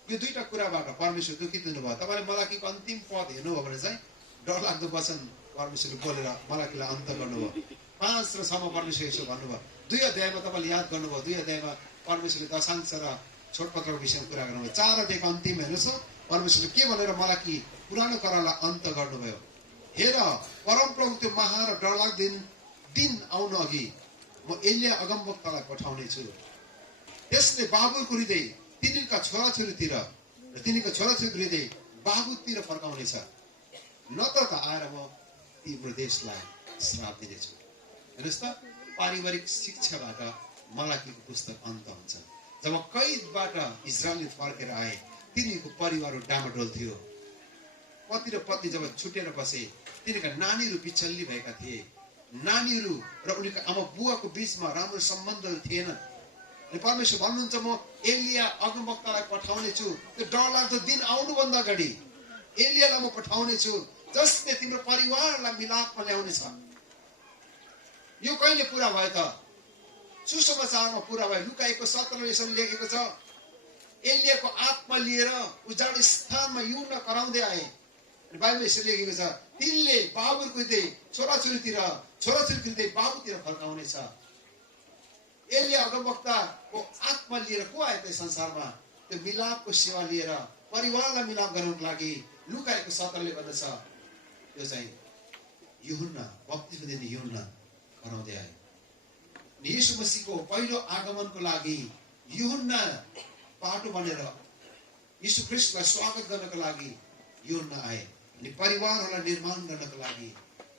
यो दुईटा कुराबाट परमेश्वर दुखित हुनुभयो। तपाईँले मलाकीको अन्तिम पद हेर्नुभयो भने चाहिँ डरलाग्दो वचन परमेश्वरले बोलेर मलाकीलाई अन्त गर्नुभयो। 5 र 6मा परमेश्वर यसो भन्नुभयो। 2 अध्यायमा तपाईँले याद गर्नुभयो, 2 अध्यायमा परमेश्वरले दशांश र छोडपत्रको विषयमा कुरा गर्नुभयो। 4 अध्यायको अन्तिम हेर्नुहोस्, परमेश्वरले के भनेर मलाकी पुरानो करारलाई अन्त गर्नुभयो। हेर, परमप्रभु त्यो महा र डरलाग्दो दिन आउन अघि म एलिया अगमवक्तालाई पठाउने छु। त्यसले बाबुको हृदय तिनीहरूका छोराछोरीतिर र तिनीको छोराछोरी हृदय बाबुतिर फर्काउनेछ, नत्र त आएर म तिम्रो देशलाई श्राप दिनेछु। हेर्नुहोस् त, पारिवारिक शिक्षाबाट मलाकीको पुस्तक अन्त हुन्छ। जब कैदबाट इजरायली फर्केर आए, तिनीहरूको परिवार डामाडोल थियो। पति र पत्नी जब छुटेर बसे, तिनीका नानीहरू बिचल्ली भएका थिए। नानीहरू र उनीका आमा बुवाको बीचमा राम्रो सम्बन्ध थिएन। अनि परमेश्वर भन्नुहुन्छ, म एलिया अगमवक्तालाई पठाउने छु। त्यो डरलाग्दो दिन आउनुभन्दा अगाडि एलियालाई म पठाउने छु, जसले तिम्रो परिवारलाई मिलापमा ल्याउनेछ। यो कहिले पुरा भयो त? सुसमाचारमा पुरा भयो। लुकाएको 17 यसरी लेखेको छ, एलियाको आत्मा लिएर उजाड स्थानमा युहन्ना कराउँदै आए। अनि बाइबलमा यसरी लेखेको छ, तिनले बाबुको हृदय छोराछोरीतिर, छोराछोरीको हृदय बाबुतिर फर्काउनेछ। एलिया अगमवक्ताको आत्मा लिएर को आयो त संसारमा? त्यो मिलापको सेवा लिएर, परिवारलाई मिलाप गर्नको लागि। लुकाएको 17 भन्दछ, यो चाहिँ युहन्ना, बप्तिस्मा दिने युहन्ना कराउँदै आए। यीशु मसीहको पहिलो आगमनको लागि युहन्ना बाटो बनेर यीशु ख्रीष्टलाई स्वागत गर्नको लागि युहन्ना आए। अनि परिवारहरूलाई निर्माण गर्नको लागि,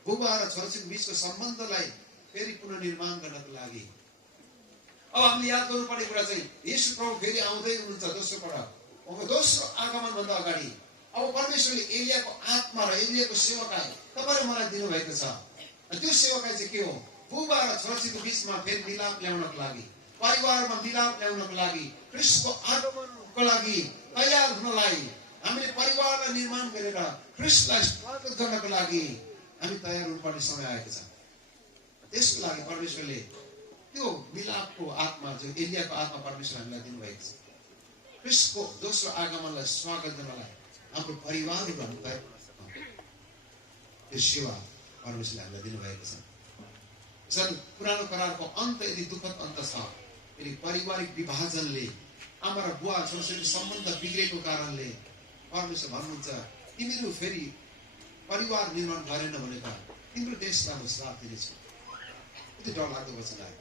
बुबा र छोराछोरीको बीचको सम्बन्धलाई फेरि पुनर्निर्माण गर्नको लागि। अब हामीले याद गर्नुपर्ने कुरा चाहिँ यीशु प्रभु फेरि आउँदै हुनुहुन्छ दोस्रो पटक। उहाँको दोस्रो आगमनभन्दा अगाडि अब परमेश्वरले एलियाको आत्मा र एलियाको सेवकाई तपाईँले मलाई दिनुभएको छ। त्यो सेवकाई चाहिँ के हो? बुबा र छोराछोरीको बीचमा फेरि मिलाप ल्याउनको लागि, परिवारमा मिलाप ल्याउनको लागि, ख्रीष्टको आगमनको लागि तयार हुनलाई, हामीले परिवारलाई निर्माण गरेर ख्रीष्टलाई स्वागत गर्नको लागि हामी तयार हुनुपर्ने समय आएको छ। त्यसको लागि परमेश्वरले त्यो मिलापको आत्मा, जो एलियाको आत्मा परमेश्वर हामीलाई दिनुभएको छ, ख्रीष्टको दोस्रो आगमनलाई स्वागत गर्नलाई हाम्रो परिवारहरू हामी तयार गर्न त्यो सेवा परमेश्वरले हामीलाई दिनुभएको छ। पुरानो करारको अन्त यदि दुःखद अन्त छ, यदि पारिवारिक विभाजनले, आमा र बुवा छोराछोरीको सम्बन्ध बिग्रेको कारणले परमेश्वर भन्नुहुन्छ, तिमीहरू फेरि परिवार निर्माण गरेन भने त तिम्रो देशलाई म श्राप दिनेछु। यति डरलाग्दो वचन आयो।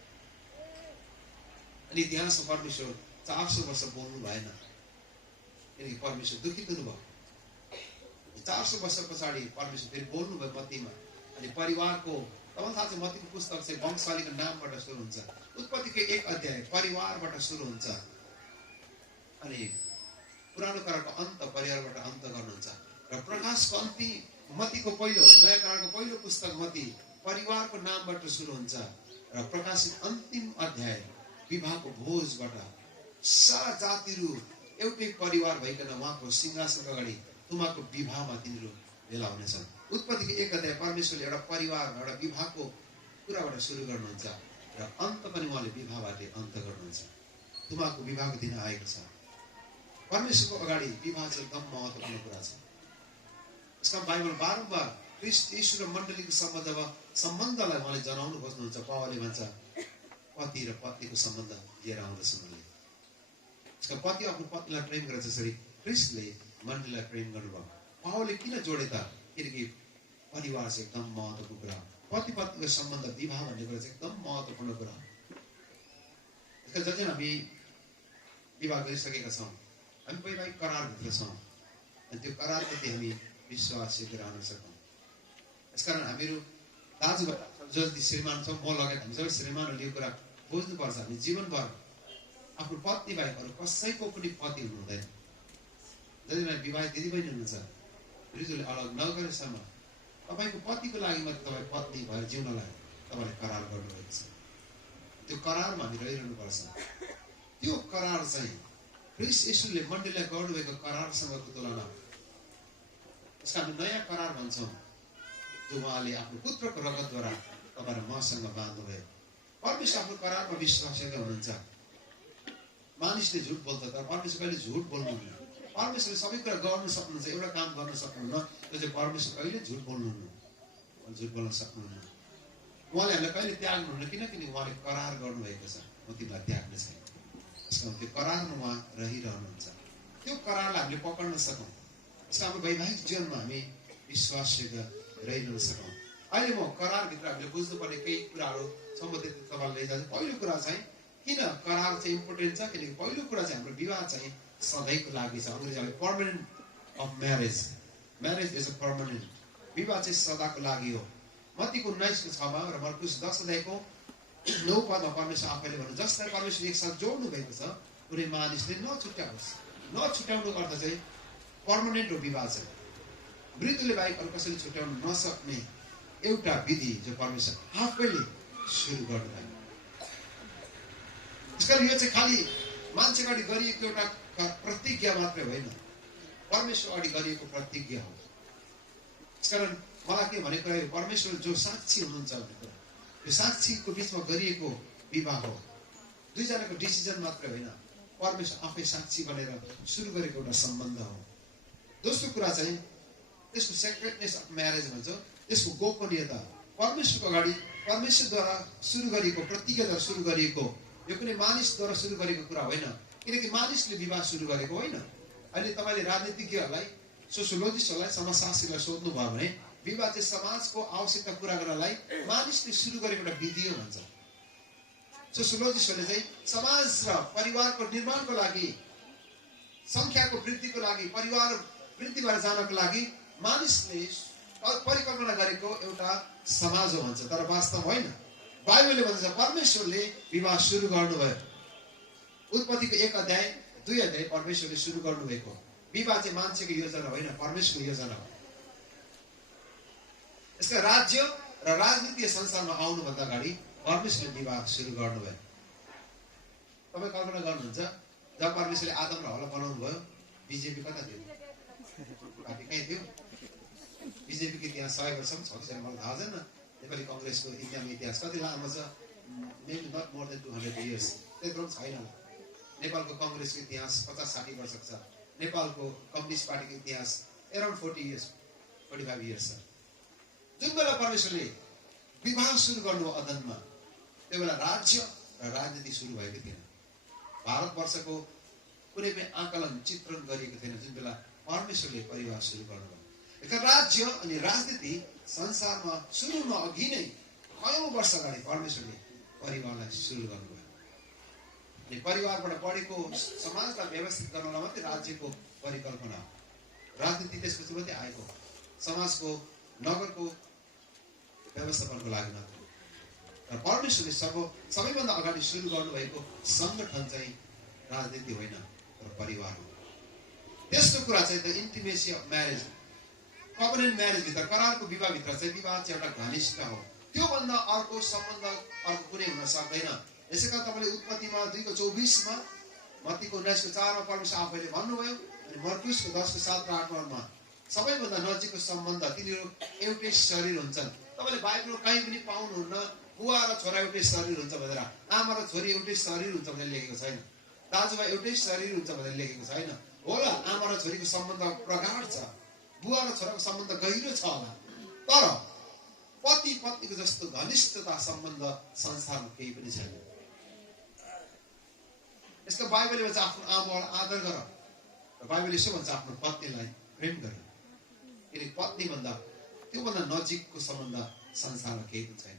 अनि इतिहासमा परमेश्वर 400 वर्ष बोल्नु भएन, किनकि परमेश्वर दुखित हुनुभयो। 400 वर्ष पछाडि परमेश्वर फेरि बोल्नुभयो मत्तीमा। अनि परिवारको, तपाईँलाई थाहा छ, मत्तीको पुस्तक चाहिँ वंशावलीको नामबाट सुरु हुन्छ। उत्पत्तिको 1 अध्याय परिवारबाट सुरु हुन्छ। अनि पुरानो करारको अन्त परिवारबाट अन्त गर्नुहुन्छ। र प्रकाशको अन्तिम, मत्तीको पहिलो, नयाँ करारको पहिलो पुस्तक मत्ती परिवारको नामबाट सुरु हुन्छ। र प्रकाशित अन्तिम अध्याय विवाहको भोजबाट सारा जातिहरू एउटै परिवार भइकन उहाँको सिंहासनको अगाडि तुमाको विवाहमा तिनीहरू भेला हुनेछन्। उत्पत्तिको 1 अध्याय परमेश्वरले एउटा परिवार, एउटा विवाहको कुराबाट सुरु गर्नुहुन्छ र अन्त पनि उहाँले विवाहबाटै अन्त गर्नुहुन्छ। तुमाको विवाहको दिन आएको छ। परमेश्वरको अगाडि विवाह चाहिँ एकदम महत्त्वपूर्ण कुरा छ। यसमा बाइबल बारम्बार ख्रीष्ट यीशु र मण्डलीको सम्बन्धलाई उहाँले जनाउनु खोज्नुहुन्छ। पावलले भन्छ, पति र पत्नीको सम्बन्ध लिएर आउँदछ उहाँले। यसका पति आफ्नो पत्नीलाई प्रेम गरेर जसरी ख्रीष्टले मण्डलीलाई प्रेम गर्नुभयो। पावलले किन जोडे त? किनकि परिवार चाहिँ एकदम महत्त्वपूर्ण कुरा हो। पति पत्नीको सम्बन्ध, विवाह भन्ने कुरा चाहिँ एकदम महत्त्वपूर्ण कुरा हो। यसका जति हामी विवाह गरिसकेका छौँ, हामी वैवाहिक करारभित्र छौँ, अनि त्यो करारप्रति हामी विश्वास रहन सकौँ। यसकारण हामीहरू दाजुभाइ जति श्रीमान छौँ, म लगायत हामी सबै श्रीमानहरूले यो कुरा बुझ्नुपर्छ। हामी जीवनभर आफ्नो पत्नी बाहेक अरू कसैको पनि पति हुनु हुँदैन। जतिजना विवाहित दिदीबहिनी हुनुहुन्छ, रिजुले अलग नगरेसम्म तपाईँको पतिको लागि मात्रै तपाईँ पत्नी भएर जिउनलाई तपाईँले करार गर्नुभएको छ। त्यो करारमा हामी रहिरहनुपर्छ। त्यो करार चाहिँ ख्रीष्ट येशूले मण्डलीलाई गर्नुभएको करारसँगको तुलना। यसका हामी नयाँ करार भन्छौँ, जो उहाँले आफ्नो पुत्रको रगतद्वारा तपाईँ मसँग बाँध्नुभयो। परमेश्वर आफ्नो करारमा विश्वासयोग्य हुनुहुन्छ। मानिसले झुट बोल्छ, तर परमेश्वर कहिले झुट बोल्नुहुन्न। परमेश्वरले सबै कुरा गर्न सक्नुहुन्छ, एउटा काम गर्न सक्नुहुन्न, त्यो चाहिँ परमेश्वर कहिले झुट बोल्नुहुन्न, झुट बोल्न सक्नुहुन्न। उहाँले हामीलाई कहिले त्याग्नुहुन्न, किनकि उहाँले करार गर्नुभएको छ, म तिमीलाई त्याग्ने छैन। यसमा त्यो करारमा उहाँ रहिरहनुहुन्छ। त्यो करारलाई हामीले पक्र्न सकौँ। यसमा हाम्रो वैवाहिक जीवनमा हामी विश्वासयोग्य रहिरहन सकौँ। अहिले म करारभित्र हामीले बुझ्नुपर्ने केही कुराहरू सम्बन्धित तपाईँलाई लिएर जान्छु। पहिलो कुरा चाहिँ किन करार चाहिँ इम्पोर्टेन्ट छ किनकि पहिलो कुरा चाहिँ हाम्रो विवाह चाहिँ सधैँको लागि छ अंग्रेजीमा permanent of marriage marriage is a permanent विवाह चाहिँ सदाको लागि हो मत्तीको 19:6 र मर्कुस 10:9 पदमा परमेश्वर आफैले भन्नु जसलाई परमेश्वरले एकसाथ जोड्नु भएको छ कुनै मानिसले नछुट्याओस् नछुट्याउनुको अर्थ चाहिँ पर्मानेन्ट हो विवाह चाहिँ मृत्युले बाहेक अरू कसैले छुट्याउन नसक्ने एउटा विधि जो परमेश्वर आफैले सुरु गर्नुभयो त्यसकारण यो चाहिँ खालि मान्छे अगाडि गरिएको एउटा प्रतिज्ञा मात्रै होइन परमेश्वर अगाडि गरिएको प्रतिज्ञा हो त्यसकारण मलाई के भनेको कुरा परमेश्वर जो साक्षी हुनुहुन्छ भन्ने कुरा यो साक्षीको बिचमा गरिएको विवाह हो दुईजनाको डिसिजन मात्रै होइन परमेश्वर आफै साक्षी बनेर सुरु गरेको एउटा सम्बन्ध हो दोस्रो कुरा चाहिँ त्यसको सेक्रेटनेस अफ म्यारेज भन्छ त्यसको गोपनीयता परमेश्वरको अगाडि परमेश्वरद्वारा सुरु गरिएको प्रतिज्ञाद्वारा सुरु गरिएको यो कुनै मानिसद्वारा सुरु गरेको कुरा होइन किनकि मानिसले विवाह सुरु गरेको होइन अहिले तपाईँले राजनीतिज्ञहरूलाई सोसियोलोजिस्टहरूलाई समाजशास्त्रीलाई सोध्नुभयो भने विवाह चाहिँ समाजको आवश्यकता पूरा गर्नलाई मानिसले सुरु गरेको एउटा विधि हो भन्छ सोसियोलोजिस्टहरूले चाहिँ समाज र परिवारको निर्माणको लागि संख्याको वृद्धिको लागि परिवार वृद्धि भएर जानको लागि मानिसले परिकल्पना गरेको एउटा समाज हो भन्छ तर वास्तव होइन बाइबलले भन्छ परमेश्वरले विवाह सुरु गर्नुभयो उत्पत्तिको 1 अध्याय 2 अध्याय परमेश्वरले सुरु गर्नुभएको विवाह चाहिँ मान्छेको योजना होइन परमेश्वरको योजना हो यसका राज्य र राजनीतिक संसारमा आउनुभन्दा अगाडि परमेश्वरले विवाह सुरु गर्नुभयो तपाईँ कल्पना गर्नुहुन्छ जब परमेश्वरले आदम र हव्वा बनाउनु भयो बीजेपी कता थियो पार्टी कहीँ थियो बीजेपीको इतिहास 100 वर्ष पनि छ छैन मलाई थाहा छैन नेपाली कङ्ग्रेसको इतिहास कति लामो छ maybe not more than 200 years त्यत्रो पनि छैन नेपालको कङ्ग्रेसको इतिहास 50-60 वर्षको छ नेपालको कम्युनिस्ट पार्टीको इतिहास अराउन्ड 40 इयर्स 45 इयर्स छ जुन बेला परमेश्वरले विवाह सुरु गर्नु अदनमा त्यो बेला राज्य र राजनीति सुरु भएको थिएन भारतवर्षको कुनै पनि आकलन चित्रण गरिएको थिएन जुन बेला परमेश्वरले परिवार सुरु गर्नुभयो राज्य अनि राजनीति संसारमा सुरु हुन अघि नै कयौं वर्ष अगाडि परमेश्वरले परिवारलाई सुरु गर्नुभयो अनि परिवारबाट बढेको समाजलाई व्यवस्थित गर्नलाई मात्रै राज्यको परिकल्पना हो राजनीति त्यसपछि मात्रै आएको समाजको नगरको व्यवस्थापनको लागि मात्र र परमेश्वरले सबैभन्दा अगाडि सुरु गर्नुभएको संगठन चाहिँ राजनीति होइन तर परिवार हो त्यस्तो कुरा चाहिँ the intimacy of marriage covenant marriage भित्र करारको विवाहभित्र चाहिँ विवाह चाहिँ एउटा घनिष्ठ हो त्योभन्दा अर्को सम्बन्ध अर्को कुनै हुन सक्दैन यसै कारण तपाईँले उत्पत्तिमा 2:24 मत्तीको 19:4 परमेश्वर आफैले भन्नुभयो अनि मर्कुसको 10:7 र 8 सबैभन्दा नजिकको सम्बन्ध तिनीहरू एउटै शरीर हुन्छन् तपाईँले बाइबलमा कहीँ पनि पाउनुहुन्न बुवा र छोरा एउटै शरीर हुन्छ भनेर आमा र छोरी एउटै शरीर हुन्छ भनेर लेखेको छैन दाजुभाइ एउटै शरीर हुन्छ भनेर लेखेको छैन होला आमा र छोरीको सम्बन्ध प्रगाढ छ बुवा र छोराको सम्बन्ध गहिरो छ होला तर पति पत्नीको जस्तो घनिष्ठता सम्बन्ध संसारमा केही पनि छैन यसको बाइबलले भन्छ आफ्नो आमालाई आदर गर र बाइबलले यसो भन्छ आफ्नो पत्नीलाई प्रेम गर किनकि पत्नी भन्दा त्योभन्दा नजिकको सम्बन्ध संसारमा केही पनि छैन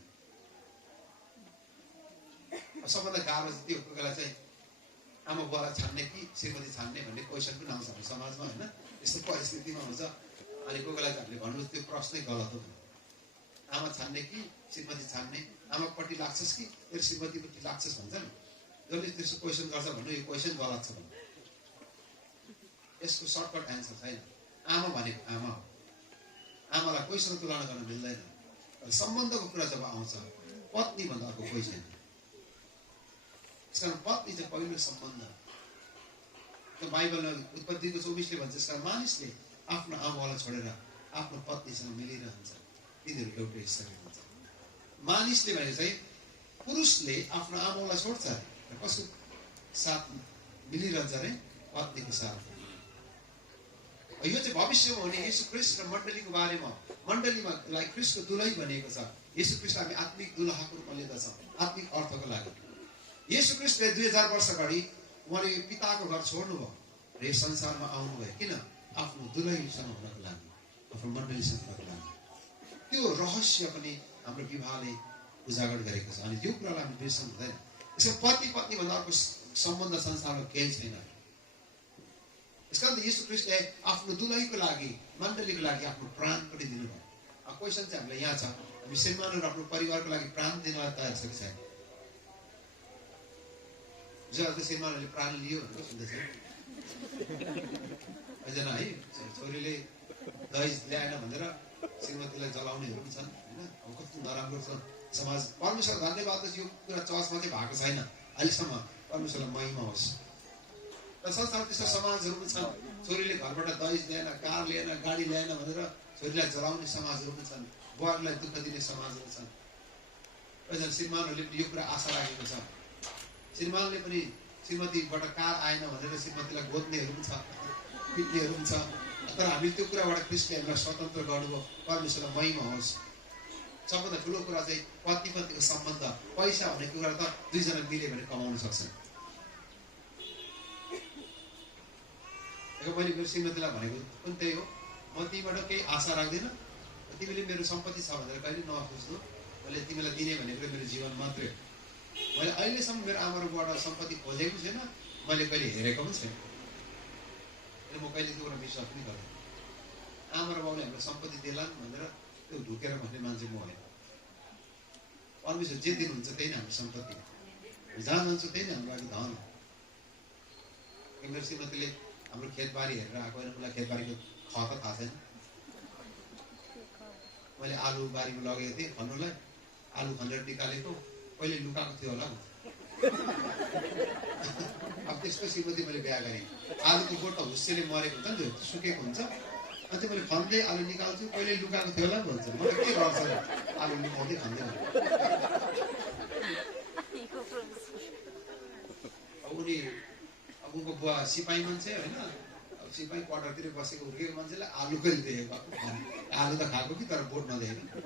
सबभन्दा गाह्रो चाहिँ त्यो कोही बेला चाहिँ आमा बुवालाई छान्ने कि श्रीमती छान्ने भन्ने क्वेसन पनि आउँछ हाम्रो समाजमा होइन यस्तो परिस्थितिमा हुन्छ अनि कोही बेला हामीले भन्नु त्यो प्रश्नै गलत हो आमा छान्ने कि श्रीमती छान्ने आमापट्टि लाग्छस् कि तेरो श्रीमतीपट्टि लाग्छस् भन्छ नि जसले त्यस्तो क्वेसन गर्छ भन्नु यो क्वेसन गलत छ भन्नु यसको सर्टकट एन्सर छैन आमा भनेको आमा हो आमालाई कोहीसँग तुलना गर्न मिल्दैन सम्बन्धको कुरा जब आउँछ पत्नी भन्दा अर्को कोही छैन त्यसकारण पत्नी चाहिँ पहिलो सम्बन्ध बाइबलमा उत्पत्तिको 24 भन्छ त्यसकारण मानिसले आफ्नो आमालाई छोडेर आफ्नो पत्नीसँग मिलिरहन्छ तिनीहरू एउटै शरीर हुन्छ मानिसले भने चाहिँ पुरुषले आफ्नो आमालाई छोड्छ अरे कसको साथ मिलिरहन्छ अरे पत्नीको साथ यो चाहिँ भविष्यमा हुने येशू ख्रीष्ट र मण्डलीको बारेमा मण्डलीमा लाइक ख्रीष्टको दुलही भनिएको छ येशू ख्रीष्ट हामी आत्मिक दुलहाको रूपमा लिँदछौँ आत्मिक अर्थको लागि येशू ख्रीष्टले 2000 वर्ष अगाडि उहाँले पिताको घर छोड्नुभयो र यो संसारमा आउनुभयो किन आफ्नो दुलहीसँग हुनको लागि आफ्नो मण्डलीसँग हुनको लागि त्यो रहस्य पनि हाम्रो विवाहले उजागर गरेको छ अनि यो कुरालाई हामी बिर्सनु हुँदैन यसको पति पत्नी भन्दा अर्को सम्बन्ध संसारमा केही छैन। यसकारण त यीशु ख्रीष्टले आफ्नो दुलहीको लागि, मण्डलीको लागि आफ्नो प्राण पनि दिनुभयो। क्वेसन चाहिँ हामीलाई यहाँ छ, हामी श्रीमानहरू आफ्नो परिवारको लागि प्राण दिनलाई तयार छ कि छैन? जब श्रीमानहरूले प्राण लियो भनेर सुन्दैछ एकजना है, छोरीले दहेज ल्याएन भनेर श्रीमतीलाई जलाउनेहरू पनि छन् होइन। अब कस्तो नराम्रो छ समाज। परमेश्वर धन्यवाद, यो कुरा चर्चमा चाहिँ भएको छैन अहिलेसम्म, परमेश्वरलाई महिमा होस्। र संसारमा त्यस्तो समाजहरू पनि छन्, छोरीले घरबाट दहेज ल्याएन, कार ल्याएन, गाडी ल्याएन भनेर छोरीलाई जलाउने समाजहरू पनि छन्, बुहारीलाई दुःख दिने समाजहरू छन्। एकजना श्रीमानहरूले पनि यो कुरा आशा राखेको छ, श्रीमानले पनि श्रीमतीबाट कार आएन भनेर श्रीमतीलाई गोद्नेहरू पनि छ, पिट्नेहरू पनि छ। तर हामी त्यो कुराबाट ख्रीष्टले हामीलाई स्वतन्त्र गर्नुभयो, परमेश्वरलाई महिमा होस्। सबभन्दा ठुलो कुरा चाहिँ पति पत्नीको सम्बन्ध। पैसा भनेको कुरा त दुईजना मिल्यो भने कमाउन सक्छन्। मैले मेरो श्रीमतीलाई भनेको पनि त्यही हो, म तिमीबाट केही आशा राख्दिनँ, तिमीले मेरो सम्पत्ति छ भनेर कहिले नसोच्नु, मैले तिमीलाई दिने भनेको मेरो जीवन मात्रै हो। मैले अहिलेसम्म मेरो आमाबाट सम्पत्ति खोजेको छैन, मैले कहिले हेरेको पनि छैन, म कहिले त्यो कुरा विश्वास पनि गर्दैन। आमा र बाउले हाम्रो सम्पत्ति देलान् भनेर त्यो ढुकेर भन्ने मान्छे म होइन। परमेश्वर जे दिनुहुन्छ त्यही नै हाम्रो सम्पत्ति हो, जहाँ जान्छ त्यही नै हाम्रो लागि धन हो। मेरो श्रीमतीले हाम्रो खेतबारी हेरेर आएको होइन, मलाई खेतबारीको ख त थाहा छैन। मैले आलु बारीमा लगेको थिएँ खन्नुलाई, आलु खनेर निकालेको कहिले लुकाएको थियो होला। अब त्यसको श्रीमती मैले बिहा गरेँ। आलुको बोट त हुस्सेले मरेको हुन्छ नि, त्यो सुकेको हुन्छ, अनि त्यो मैले खन्दै आलु निकाल्छु, कहिले लुकाएको थियो होला भन्छ। मलाई के गर्छ आलु लुकाउँदै खन्दै। अब उनको बुवा सिपाही मान्छे होइन, अब सिपाही क्वार्टरतिर बसेको हुर्केको मान्छेलाई आलु कहिले देखेको, आलु त खाएको कि तर बोट नदेखेको।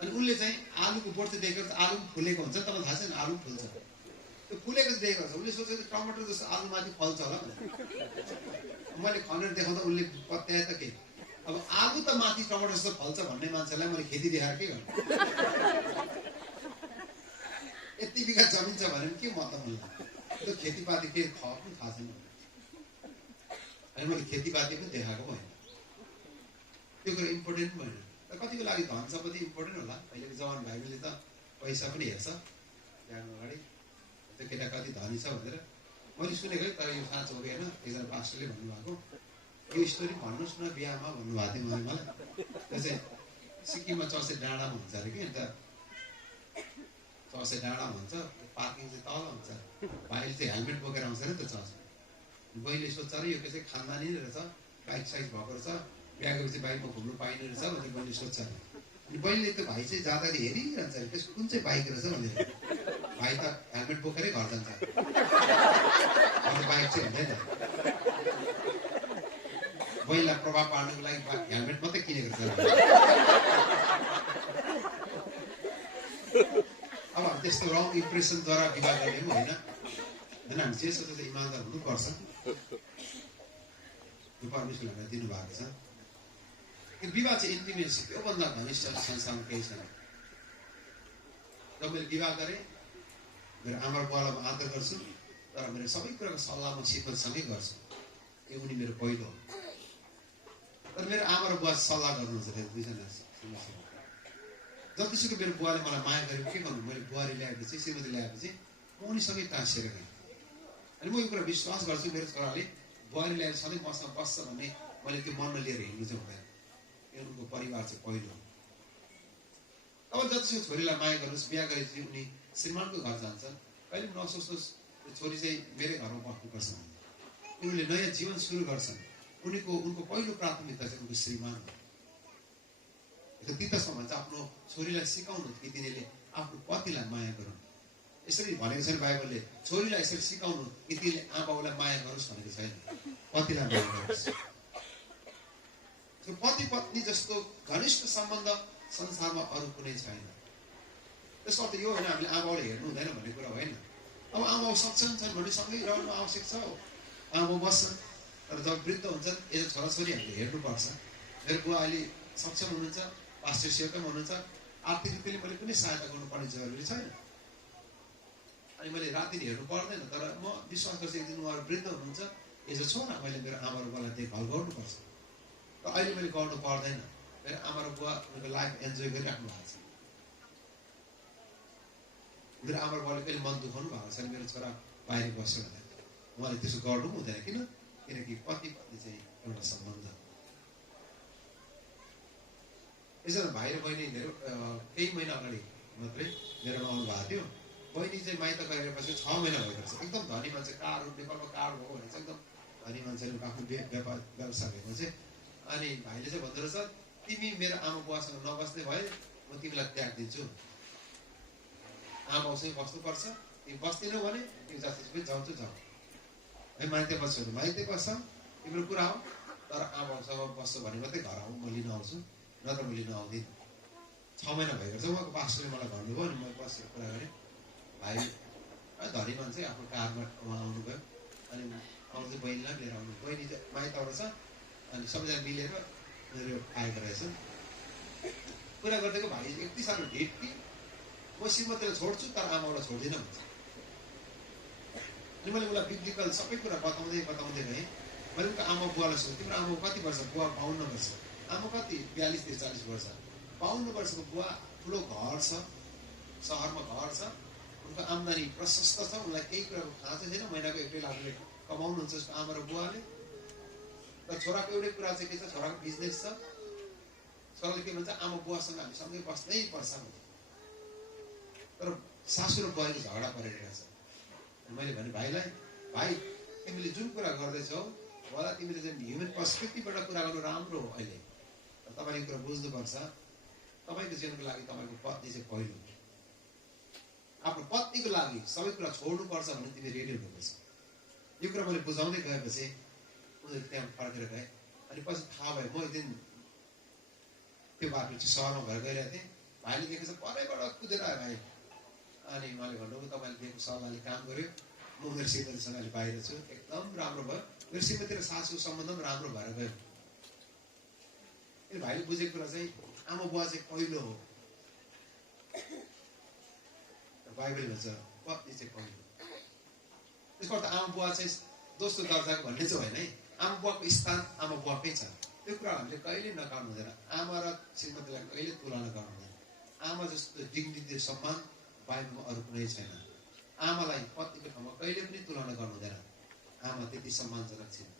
अनि उनले चाहिँ आलुको बोट चाहिँ देखेको, आलु पनि फुलेको हुन्छ, तपाईँलाई थाहा छैन आलु फुल्छ, त्यो फुलेको चाहिँ देखेको छ। उसले सोचेको टमाटर जस्तो आलु माथि फल्छ होला भनेर। मैले खनेर देखाउँदा उसले पत्याए त के, अब आलु त माथि टमाटर जस्तो फल्छ भन्ने मान्छेलाई मैले खेती देखाएर के गर्नु? यति बिघा जमिन छ भने के मतलब होला? त्यो खेतीपाती के पनि थाहा छैन। अनि मैले खेतीपाती पनि देखाएको भएन, त्यो कुरा इम्पोर्टेन्ट भएन। र कतिको लागि धन सम्पत्ति इम्पोर्टेन्ट होला। अहिलेको जवान भाइहरूले त पैसा पनि हेर्छ बिहाको अगाडि, त्यो केटा कति धनी छ भनेर मैले सुनेको है, तर यो साँचो हो कि होइन। एकजना पास्टरले भन्नुभएको, यो स्टोरी भन्नुहोस् न बिहामा भन्नुभएको थियो मलाई। त्यो चाहिँ सिक्किममा चौसे डाँडामा हुन्छ अरे कि, अन्त चौसे डाँडामा हुन्छ, पार्किङ चाहिँ तल हुन्छ, भाइले चाहिँ हेलमेट बोकेर आउँछ अरे त चौसे। बहिनीले सोध्छ अरे यो के चाहिँ खानदानी रहेछ, बाइक साइज भएको रहेछ, बिहा गरेपछि बाइकमा घुम्नु पाइने रहेछ भनेर बहिनीले सोध्छ। अनि बहिनीले त्यो भाइ चाहिँ जाँदाखेरि हेरिरहन्छ अरे त्यसको कुन चाहिँ बाइक रहेछ भनेर। भाइ त हेलमेट बोकेरै घर जान्छ, बाइक चाहिँ हुँदैन। बहिनीलाई प्रभाव पार्नको लागि हेलमेट मात्रै किनेको छ। अब त्यस्तो रङ इम्प्रेसनद्वारा विवाह गर्ने पनि होइन, हामी जे सोच्छ चाहिँ इमान्दार हुनुपर्छ। यो परमेश्वरले हामीलाई दिनुभएको छ। विवाह चाहिँ इन्टिमेसी, त्योभन्दा घनिष्ठ संसारमा केही छैन। जब मैले विवाह गरेँ, मेरो आमा र बुवालाई म आदर गर्छु, तर मेरो सबै कुराको सल्लाह म सिफतसँगै गर्छु। यो उनी मेरो पहिलो हो। तर मेरो आमा र बुवा सल्लाह गर्नुहुन्छ फेरि दुईजना। जतिसुकै मेरो बुवाले मलाई माया गरेको के गर्नु, मैले बुहारी ल्याएपछि श्रीमती ल्याएपछि म उनीसँगै टाँसिएर गएँ। अनि म यो कुरा विश्वास गर्छु, मेरो छोराले बुहारी ल्याएर सधैँ मसँग बस्छ भन्ने मैले त्यो मनमा लिएर हिँड्नु चाहिँ हुँदैन। यो उनको परिवार चाहिँ पहिलो हो। अब जतिसुकै छोरीलाई माया गर्नुहोस्, बिहा गरेपछि उनी श्रीमानको घर जान्छन्, कहिले पनि नसोच्नुहोस् छोरी चाहिँ मेरै घरमा बस्नुपर्छ भन्ने। उनीहरूले नयाँ जीवन सुरु गर्छन्, उनको पहिलो प्राथमिकता चाहिँ उनको श्रीमान हो। तीतसम्म चाहिँ आफ्नो छोरीलाई सिकाउनु कि तिनीहरूले आफ्नो पतिलाई माया गरून्। यसरी भनेको छैन बाइबलले, छोरीलाई यसरी सिकाउनु कि तिनीले आमाबाउलाई माया गरोस् भनेको छैन, पतिलाई माया गरोस्। पति पत्नी जस्तो घनिष्ठ सम्बन्ध संसारमा अरू कुनै छैन। त्यसको अर्थ यो होइन हामीले आमाबाउले हेर्नु हुँदैन भन्ने कुरा होइन। अब आमाबाउ सक्षम छन् भने सँगै रहनु आवश्यक छ। आमाबाउ बस्छन्, तर जब वृद्ध हुन्छन् यता छोराछोरी हामीले हेर्नुपर्छ। मेरो बुवा अहिले सक्षम हुनुहुन्छ, पास्टर सेवक पनि हुनुहुन्छ, आर्थिक रीतिले मैले कुनै सहायता गर्नुपर्ने जरुरी छैन। अनि मैले राति हेर्नु पर्दैन, तर म विश्वास गर्छु एक दिन उहाँहरू वृद्ध हुनुहुन्छ, यसो छोरा मैले मेरो आमा र बुवालाई देखभाल गर्नुपर्छ। र अहिले मैले गर्नु पर्दैन, मेरो आमा र बुवा उनीहरूको लाइफ इन्जोय गरिराख्नु भएको छ। मेरो आमा र बुवाले कहिले मन दुखाउनु भएको छैन मेरो छोरा बाहिर बस्यो भनेर। उहाँले त्यसो गर्नु पनि हुँदैन, किनकि पति पत्नी चाहिँ एउटा सम्बन्ध। यसरी भाइ र बहिनी धेरै केही महिना अगाडि मात्रै मेरोमा आउनु भएको थियो। बहिनी चाहिँ माइत गएर पछि 6 महिना भएको रहेछ। एकदम धनी मान्छे, कार नेपालमा कार भएको भने चाहिँ एकदम धनी मान्छेले आफ्नो व्यापार व्यवसाय भएको चाहिँ। अनि भाइले चाहिँ भन्दो रहेछ, तिमी मेरो आमा बुवासँग नबस्ने भए म तिमीलाई त्याग दिन्छु, आमा बाउसँग बस्नुपर्छ, तिमी बस्दिनौ भने तिमी जस्तो जाउँछु जाऊ है, माइते बस्छौ माइते बस्छ, तिम्रो कुरा हो, तर आमा बाउसँग बस्छौ भने मात्रै घर आऊ, म लिन आउँछु, नत्र म लिन आउँदिन। 6 महिना भएको रहेछ। उहाँको पास्टरले मलाई भन्नुभयो, अनि मैले बसेर कुरा गरेँ। भाइ धनी मान्छे आफ्नो कारमा उहाँ आउनुभयो, अनि आउँदै बहिनीलाई लिएर आउनु। बहिनी चाहिँ माइतबाट छ, अनि सबैजना मिलेर उनीहरू आएको रहेछन्। कुरा गर्दैको भाइ यति साह्रो ढिट कि म श्रीमतीलाई छोड्छु तर आमालाई छोड्दिनँ भन्छ। अनि मैले उसलाई बिब्लिकल सबै कुरा बताउँदै गएँ। मैले उनको आमा बुवालाई सोधेँ, तिम्रो आमा कति वर्ष? बुवा 52 वर्ष। आमा कति? 42-43 वर्ष। 52 वर्षको बुवा, ठुलो घर छ, सहरमा घर छ, उनको आम्दानी प्रशस्त छ, उनलाई केही कुराको खाँचो छैन, महिनाको 1 लाख रुपियाँ कमाउनुहुन्छ उसको आमा र बुवाले। र छोराको एउटै कुरा चाहिँ के छ, छोराको बिजनेस छ। छोराले के भन्छ, आमा बुवासँग हामी सँगै बस्नै पर्छ भन्छ। तर सासु र बुवाको झगडा परिरहेको छ। मैले भने भाइलाई, भाइ तिमीले जुन कुरा गर्दैछौ होला, तिमीले चाहिँ ह्युमन पर्सपेक्टिभबाट कुरा गर्नु राम्रो हो अहिले, तर तपाईँले कुरा बुझ्नुपर्छ, तपाईँको जीवनको लागि तपाईँको पत्नी चाहिँ पहिलो। आफ्नो पत्नीको लागि सबै कुरा छोड्नुपर्छ भने तिमी रेडी हुनुपर्छ। यो कुरा मैले बुझाउँदै गएपछि उनीहरू त्यहाँ फर्केर गए। अनि पछि थाहा भयो, म एक दिन त्यो बाटो चाहिँ सहरमा भएर गइरहेको थिएँ। भाइले देखेछ परैबाट कुदेर आयो भाइ। अनि उहाँले भन्नुभयो, तपाईँले दिएको सल्लाहले काम गर्यो, म मेरो श्रीमतीसँग अहिले बाहिर छु, एकदम राम्रो भयो, मेरो श्रीमती र सासुको सम्बन्ध पनि राम्रो भएर गयो। भाइले बुझेको कुरा चाहिँ आमा बुवा चाहिँ पहिलो हो। बाइबल भन्छ पत्नी चाहिँ पहिलो। त्यसको अर्थ आमा बुवा चाहिँ दोस्रो दर्जाको भन्ने चाहिँ होइन है। आमा बुवाको स्थान आमा बुवाकै छ। त्यो कुरा हामीले कहिले नकार्नु हुँदैन। आमा र श्रीमतीलाई कहिले तुलना गर्नु हुँदैन। आमा जस्तो डिग्निटी सम्मान बाइबलमा अरू कुनै छैन। आमालाई पत्नीको ठाउँमा कहिले पनि तुलना गर्नु हुँदैन। आमा त्यति सम्मानजनक छिन्,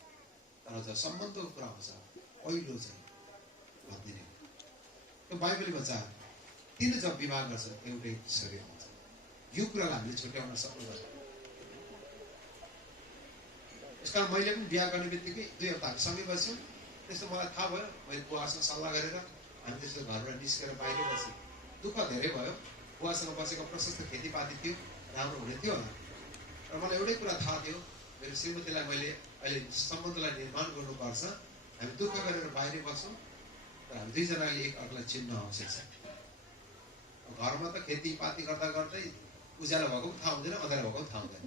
तर जब सम्बन्धको कुरा आउँछ पहिलो चाहिँ पत्नी नै। त्यो बाइबलले भन्छ तीन जब विवाह गर्छ एउटै शरीर हुन्छ। यो कुरालाई हामीले छुट्याउन सक्नुपर्छ। यसकारण मैले पनि बिहा गर्ने बित्तिकै 2 हप्ता सँगै बस्यौँ। त्यस्तो मलाई थाहा भयो, मैले बुवासँग सल्लाह गरेर हामी त्यस्तो घरबाट निस्केर बाहिर बस्यौँ। दुःख धेरै भयो। बुवासँग बसेको प्रशस्त खेतीपाती थियो, राम्रो हुने थियो होला। र मलाई एउटै कुरा थाहा थियो, मेरो श्रीमतीलाई मैले अहिले सम्बन्धलाई निर्माण गर्नुपर्छ। हामी दुःख गरेर बाहिर बस्छौँ, तर हामी दुईजनाले एक अर्कालाई चिन्न आवश्यक छ। घरमा त खेतीपाती गर्दा गर्दै उज्यालो भएको पनि थाहा हुँदैन, अँध्यारो भएको पनि थाहा हुँदैन।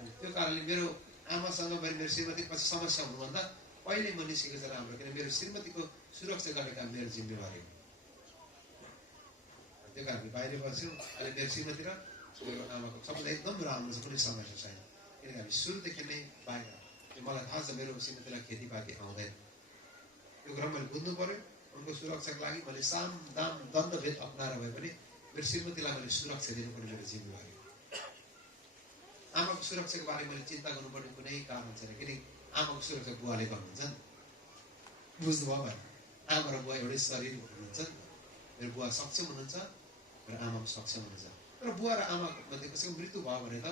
अनि त्यो कारणले मेरो आमासँग मेरो श्रीमती पछि समस्या हुनुभन्दा पहिले म निस्केको चाहिँ राम्रो, किन मेरो श्रीमतीको सुरक्षा गर्ने काम मेरो जिम्मेवारी हो। त्यो कारणले बाहिर बस्यौँ। अहिले मेरो श्रीमती र मेरो आमाको सम्बन्ध एकदम राम्रो छ, कुनै समस्या छैन। किनकि हामी सुरुदेखि नै बाहिर, मलाई थाहा छ मेरो श्रीमतीलाई खेतीपाती आउँदैन। त्यो कुरा मैले बुझ्नु पर्यो। उनको सुरक्षाको लागि मैले साम दाम दण्डभेद अप्नाएर भए पनि मेरो श्रीमतीलाई मैले सुरक्षा दिनुपर्ने मेरो जिम्मेवारी हो। आमाको सुरक्षाको बारे मैले चिन्ता गर्नुपर्ने कुनै कारण छैन, किनकि आमाको सुरक्षा बुवाले गर्नुहुन्छ नि। बुझ्नुभयो भने आमा र बुवा एउटै शरीर हुनुहुन्छ नि। मेरो बुवा सक्षम हुनुहुन्छ, मेरो आमा सक्षम हुनुहुन्छ। तर बुवा र आमाको मध्ये कसैको मृत्यु भयो भने त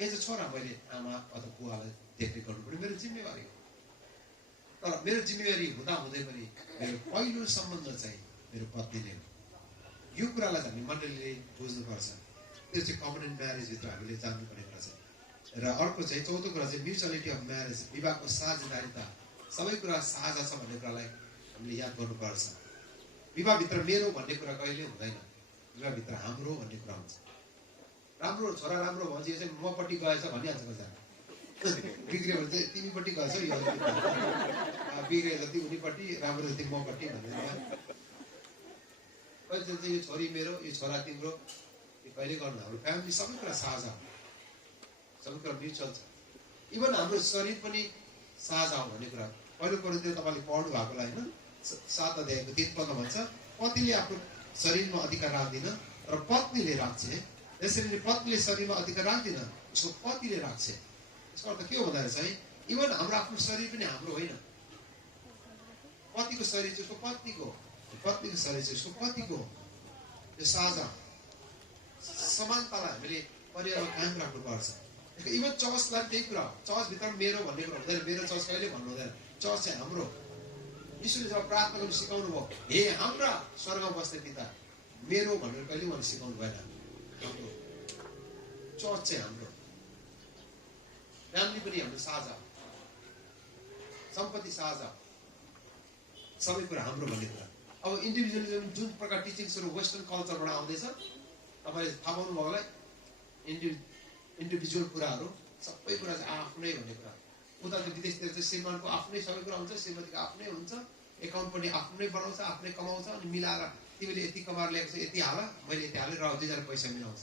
एज अ छोरा मैले आमा अथवा बुवालाई देखरेख गर्नुपर्ने मेरो जिम्मेवारी हो। तर मेरो जिम्मेवारी हुँदा हुँदै पनि मेरो पहिलो सम्बन्ध चाहिँ मेरो पत्नी नै हो। यो कुरालाई हामी मण्डलीले बुझ्नुपर्छ। त्यो चाहिँ कभनेन्ट म्यारेजभित्र हामीले जान्नुपर्ने कुरा छ। र अर्को चाहिँ चौथो कुरा चाहिँ म्युचुअलिटी अफ म्यारेज, विवाहको साझेदारीता। सबै कुरा साझा छ भन्ने कुरालाई हामीले याद गर्नुपर्छ। विवाहभित्र मेरो भन्ने कुरा कहिले हुँदैन, विवाहभित्र हाम्रो भन्ने कुरा हुन्छ। राम्रो छोरा राम्रो भन्छ, यो चाहिँ मपट्टि गएछ भनिहाल्छ कतिजना। बिग्रियो भने चाहिँ तिमीपट्टि गएछ, यो बिग्रियो जति उनीपट्टि, राम्रो जति मपट्टि भनेर। कहिले चाहिँ यो छोरी मेरो, यो छोरा तिम्रो, यो कहिले गर्नु हाम्रो फ्यामिली सबै कुरा साझा सबै कुरा म्युचुअल छ इभन हाम्रो शरीर पनि साझा हो भन्ने कुरा पहिलो कोरिन्थियर तपाईँले पढ्नु भएकोलाई होइन 7 अध्यायको 3 पदमा भन्छ पतिले आफ्नो शरीरमा अधिकार राख्दिन र पत्नीले राख्छ यसरी नै पत्नीले शरीरमा अधिकार राख्दिन उसको पतिले राख्छ यसको अर्थ के हो भन्दा चाहिँ इभन हाम्रो आफ्नो शरीर पनि हाम्रो होइन पतिको शरीर चाहिँ उसको पत्नीको पत्नीको शरीर चाहिँ उसको पतिको यो साझा समानतालाई हामीले परिवारमा कायम राख्नुपर्छ इभन चर्चलाई त्यही कुरा चर्चभित्र मेरो भन्ने कुरा हुँदैन मेरो चर्च कहिले भन्नु हुँदैन चर्च चाहिँ हाम्रो यीशुले जब प्रार्थना गर्नु सिकाउनु भयो हे हाम्रा स्वर्गमा बस्ने पिता मेरो भनेर कहिले उहाँले सिकाउनु भएन हाम्रो चर्च चाहिँ हाम्रो फ्यामिली पनि हाम्रो साझा सम्पत्ति साझा सबै कुरा हाम्रो भन्ने कुरा अब इन्डिभिजुअलिजम जुन प्रकार टिचिङ्सहरू वेस्टर्न कल्चरबाट आउँदैछ तपाईँले थाहा पाउनु भयो होला इन्डिभिजुअल कुराहरू सबै कुरा चाहिँ आफ्नै भन्ने कुरा उता चाहिँ विदेशतिर चाहिँ श्रीमानको आफ्नै सबै कुरा हुन्छ श्रीमतीको आफ्नै हुन्छ एकाउन्ट पनि आफ्नै बनाउँछ आफ्नै कमाउँछ अनि मिलाएर तिमीले यति कमाएर ल्याएको छ यति हाल मैले यति हालेर दुईजना पैसा मिलाउँछ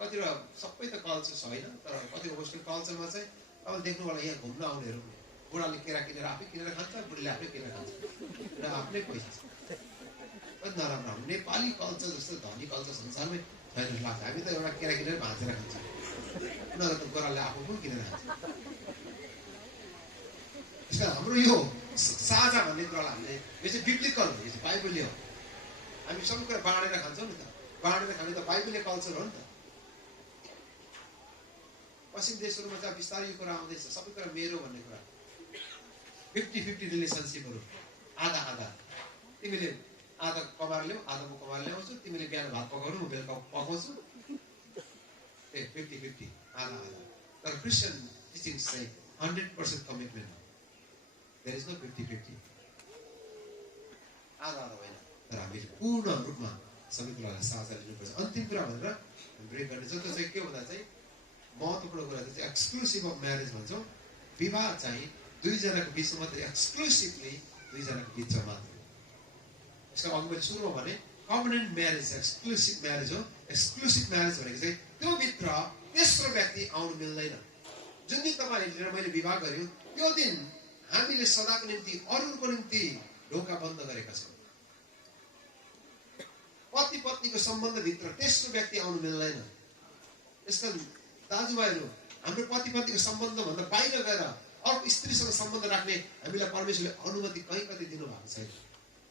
कतिवटा सबै त कल्चर छैन तर कतिवटा वेस्टर्न कल्चरमा चाहिँ तपाईँले देख्नु होला यहाँ घुम्न आउनेहरू बुढाले केरा किनेर आफै किनेर खान्छ बुढीले आफै किनेर खान्छ र आफ्नै पैसा छ नराम्रो हाम्रो नेपाली कल्चर जस्तो धनी कल्चर संसारमै छैन लाग्छ हामी त एउटा केरा किनेर भाँचेर खान्छौँ उनीहरू त गोराले आफू पनि किनेर खान्छ त्यसमा हाम्रो यो साझा भन्ने कुरालाई हामीले यो चाहिँ बिब्लिकल हो यो चाहिँ बाइबलीय हो हामी सबै कुरा बाँडेर खान्छौँ नि त बाँडेर खाने त बाइबलीय कल्चर हो नि त पश्चिम देशहरूमा चाहिँ बिस्तारै यो कुरा आउँदैछ सबै कुरा मेरो भन्ने कुरा 50-50 रिलेसनसिपहरू आधा आधा तिमीले आधा कमाएर ल्याऊ आधा म कमाएर ल्याउँछु तिमीले बिहान भात पकाउनु म बेलुका पकाउँछु 50-50 आधा आधा तर क्रिस्चियन टिचिङ चाहिँ 100% कमिटमेन्ट देयर इज नो 50-50 आधा आधा होइन तर हामीले पूर्ण रूपमा सबै कुरालाई साझा लिनुपर्छ अन्तिम कुरा भनेर ब्रेक गर्ने छ त्यो चाहिँ के भन्दा चाहिँ महत्त्वपूर्ण कुरा चाहिँ एक्सक्लुसिभ अफ म्यारेज भन्छौँ विवाह चाहिँ दुईजनाको बिचमा मात्रै एक्सक्लुसिभली दुईजनाको बिचमा मात्रै यसको अघि मैले सुरुमा भने कम्युनेन्ट म्यारेज एक्सक्लुसिभ म्यारेज हो एक्सक्लुसिभ म्यारेज भनेको चाहिँ त्यो भित्र तेस्रो व्यक्ति आउनु मिल्दैन जुन दिन तपाईँले र मैले विवाह गर्यो त्यो दिन हामीले सदाको निम्ति अरूको निम्ति ढोका बन्द गरेका छौँ पति पत्नीको सम्बन्धभित्र तेस्रो व्यक्ति आउनु मिल्दैन यसका दाजुभाइहरू हाम्रो पति पत्नीको सम्बन्धभन्दा बाहिर गएर अर्को स्त्रीसँग सम्बन्ध राख्ने हामीलाई परमेश्वरले अनुमति कहीँ कतै दिनुभएको छैन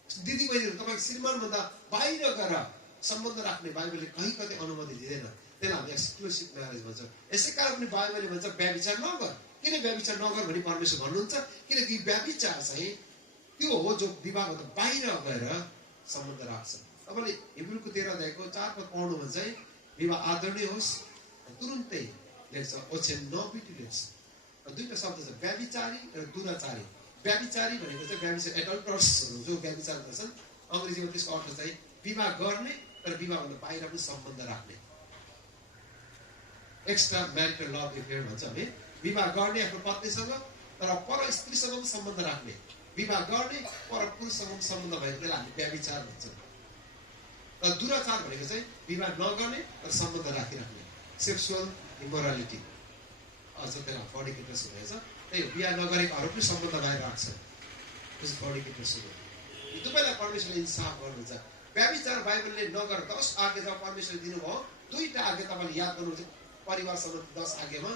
दिदी बहिनीहरू तपाईँको श्रीमानभन्दा बाहिर गएर सम्बन्ध राख्ने बाइबलले कहीँ कतै अनुमति दिँदैन त्यसलाई हामी एक्सक्लुसिभ म्यारेज भन्छ यसै कारण पनि बाइबलले भन्छ व्यभिचार नगर किन व्यभिचार नगर भनी परमेश्वर भन्नुहुन्छ किनकि व्यभिचार चाहिँ त्यो हो जो विवाहभन्दा बाहिर गएर सम्बन्ध राख्छ तपाईँले हिब्रूको 13 अध्यायको 4 पद पढ्नुभयो चाहिँ विवाह आदरणीय होस् तुरुन्तै लेख्छ ओछेन नबिटी लेख्छ दुईटा शब्द छ व्यभिचारी र दुराचारी व्यभिचारी भनेको चाहिँ व्यभिचार एडल्टर्सहरू जो व्यभिचार गर्छन् अङ्ग्रेजीमा त्यसको अर्थ चाहिँ विवाह गर्ने तर विवाहभन्दा बाहिर पनि सम्बन्ध राख्ने एक्स्ट्रा म्यारिटल लभ एफेयर भन्छ हामी विवाह गर्ने आफ्नो पत्नीसँग तर पर स्त्रीसँग पनि सम्बन्ध राख्ने विवाह गर्ने पर पुरुषसँग पनि सम्बन्ध भएको त्यसलाई हामी व्यभिचार भन्छौँ तर दुराचार भनेको चाहिँ विवाह नगर्ने तर सम्बन्ध राखिराख्ने सेक्सुअल इमोरालिटी अझ त्यसलाई फर्निकेटर्स हुनेछ त्यही हो बिहा नगरेकोहरू पनि सम्बन्ध बाहिर राख्छ त्यसो फर्निकेटर्स हो यो दुवैलाई परमेश्वरले इन्साफ गर्नुहुन्छ व्यभिचार बाइबलले नगर 10 आज्ञा जब परमेश्वरले दिनुभयो दुईटा आज्ञा तपाईँले याद गर्नुहुन्छ परिवारसँग 10 आज्ञामा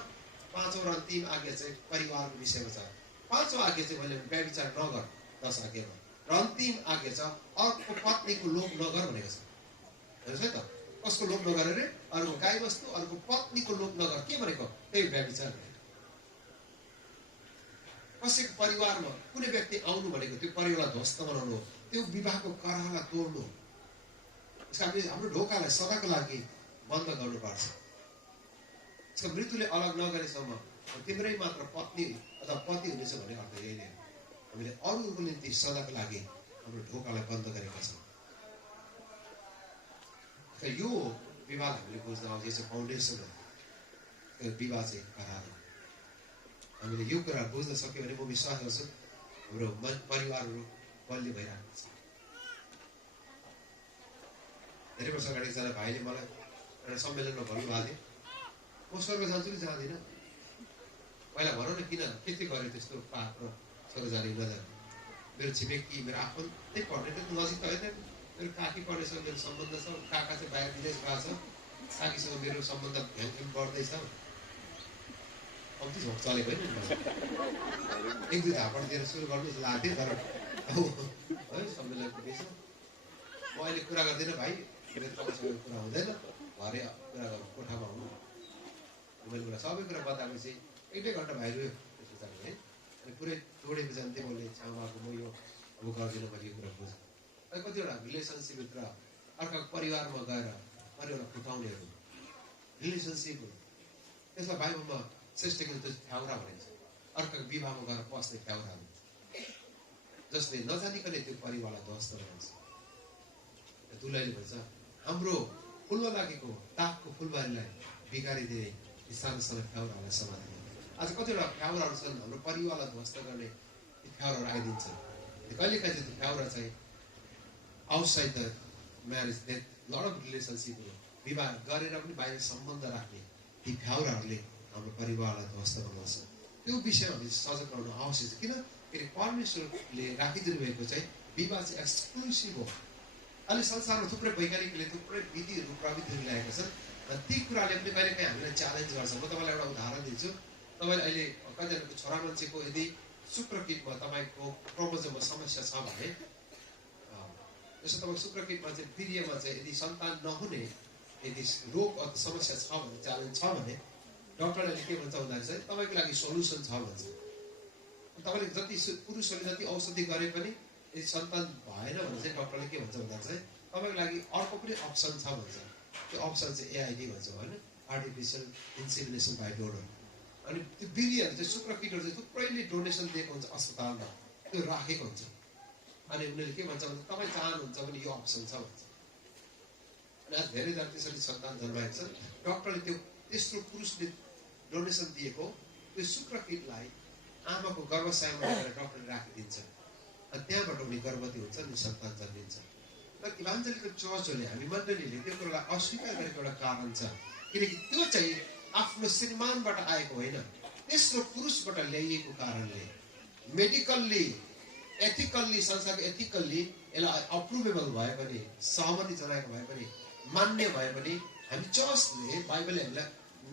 पाँचौं र अन्तिम आज्ञा चाहिँ परिवारको विषयमा छ पाँचौं आज्ञा चाहिँ मैले व्यभिचार नगर 10 आज्ञामा र अन्तिम आज्ञा छ अर्को पत्नीको लोभ नगर भनेको छ हेर्नुहोस् है त कसको लोभ नगर रे अर्को गाई वस्तु अर्को पत्नीको लोभ नगर के भनेको त्यही व्यभिचार भनेको कसैको परिवारमा कुनै व्यक्ति आउनु भनेको त्यो परिवारलाई ध्वस्त बनाउनु हो त्यो विवाहको करारलाई तोड्नु हो यसको हाम्रो ढोकालाई सदाको लागि बन्द गर्नुपर्छ यसको मृत्युले अलग नगरेसम्म तिम्रै मात्र पत्नी अथवा पति हुनेछ भन्ने अर्थ यही नै हो हामीले अरूको निम्ति सदाको लागि हाम्रो ढोकालाई बन्द गरेका छौँ यो विवाह हामीले बुझ्न आउँछ यो चाहिँ फाउन्डेसन हो त्यो विवाह चाहिँ करार हो हामीले यो कुरा बुझ्न सक्यो भने म विश्वास गर्छु हाम्रो परिवारहरू बलियो भइरहेको छ धेरै वर्ष अगाडि एकजना भाइले मलाई एउटा सम्मेलनमा भन्नुभएको थियो म स्वर्ग जान्छु कि जाँदिनँ पहिला भनौँ न किन के के गरेँ त्यस्तो पाप र स्वर्ग जाने नजाने मेरो छिमेकी मेरो आफन्तै पढ्ने त नजिक त होइन मेरो काकी पढ्नेसँग मेरो सम्बन्ध छ काका चाहिँ बाहिर विदेश गएको छ काकीसँग मेरो सम्बन्ध ध्यान बढ्दैछ कम्ती झोक चलेको होइन एक दुई झापड दिएर सुरु गर्नु लाग्थ्यो तर है सम्मेलनको विषय म अहिले कुरा गर्दिनँ भाइ मेरो तपाईँसँग कुरा हुँदैन घरै कुरा गर्नु कोठामा आउनु मैले कुरा सबै कुरा बताएपछि एक दुई घन्टा भाइ रोयो त्यसो जाने है अनि पुरै जोडेको जान्थेँ मैले छामाको म यो अब गर्दिनँ मैले यो कुरा बुझेँ अनि कतिवटा रिलेसनसिपभित्र अर्काको परिवारमा गएर परिवार फुटाउनेहरू रिलेसनसिप त्यसमा बाइबलमा श्रेष्ठ फ्याउरा भनिन्छ अर्काको विवाहमा गएर पस्ने फ्याउराहरू जसले नजानिकने त्यो परिवारलाई ध्वस्त बनाउँछ दुलैले भन्छ हाम्रो फुलमा लागेको ताकको फुलबारीलाई बिगारिदिने यी सानो सानो फ्याउराहरूलाई समाधान आज कतिवटा फ्याउराहरू छन् हाम्रो परिवारलाई ध्वस्त गर्ने ती फ्याउराहरू आइदिन्छन् कहिलेकाहीँ चाहिँ त्यो फ्याउरा चाहिँ आउटसाइड द म्यारेज डेथ लड अफ रिलेसनसिपहरू विवाह गरेर पनि बाहिर सम्बन्ध राख्ने ती फ्याउराहरूले हाम्रो परिवारलाई ध्वस्त बनाउँछ त्यो विषयमा हामी सजग रहनु आवश्यक छ किनकि परमेश्वरले राखिदिनु भएको चाहिँ विवाह चाहिँ एक्सक्लुसिभ हो अहिले संसारमा थुप्रै वैज्ञानिकले थुप्रै विधिहरू प्रविधिहरू ल्याएका छन् र ती कुराले पनि कहिलेकाहीँ हामीलाई च्यालेन्ज गर्छ म तपाईँलाई एउटा उदाहरण दिन्छु तपाईँले अहिले कतिजनाको छोरा मान्छेको यदि शुक्रकिटमा तपाईँको क्रोमोजोममा समस्या छ भने जस्तो तपाईँको शुक्रकिटमा चाहिँ वीर्यमा चाहिँ यदि सन्तान नहुने यदि रोग अथवा समस्या छ भने च्यालेन्ज छ भने डक्टरले के भन्छ भन्दाखेरि चाहिँ तपाईँको लागि सोल्युसन छ भन्छ तपाईँले जति पुरुषहरूले जति औषधि गरे पनि यदि सन्तान भएन भने चाहिँ डक्टरले के भन्छ भन्दा चाहिँ तपाईँको लागि अर्को पनि अप्सन छ भन्छ त्यो अप्सन चाहिँ एआइडी भन्छ होइन आर्टिफिसियल इन्सेमिनेसन बाई डोनर अनि त्यो वीर्यहरू चाहिँ शुक्रकिटहरू चाहिँ थुप्रैले डोनेसन दिएको हुन्छ अस्पतालमा त्यो राखेको हुन्छ अनि उनीहरूले के भन्छ भने तपाईँ चाहनुहुन्छ भने यो अप्सन छ भन्छ अनि आज धेरैजना त्यसरी सन्तान जन्माएको छ डक्टरले त्यो तेस्रो पुरुषले डोनेसन दिएको त्यो शुक्रकिटलाई आमाको गर्भाशयमा लगेर डक्टरले राखिदिन्छ अनि त्यहाँबाट उनी गर्भवती हुन्छ अनि सन्तान जन्मिन्छ र इभान्जलिकल चर्चहरूले हामी मण्डलीले त्यो कुरालाई अस्वीकार गरेको एउटा कारण छ किनकि त्यो चाहिँ आफ्नो श्रीमानबाट आएको होइन तेस्रो पुरुषबाट ल्याइएको कारणले मेडिकल्ली एथिकल्ली संसारको एथिकल्ली यसलाई अप्रुभेबल भए पनि सहमति जनाएको भए पनि मान्य भए पनि हामी चर्चले बाइबलले हामीलाई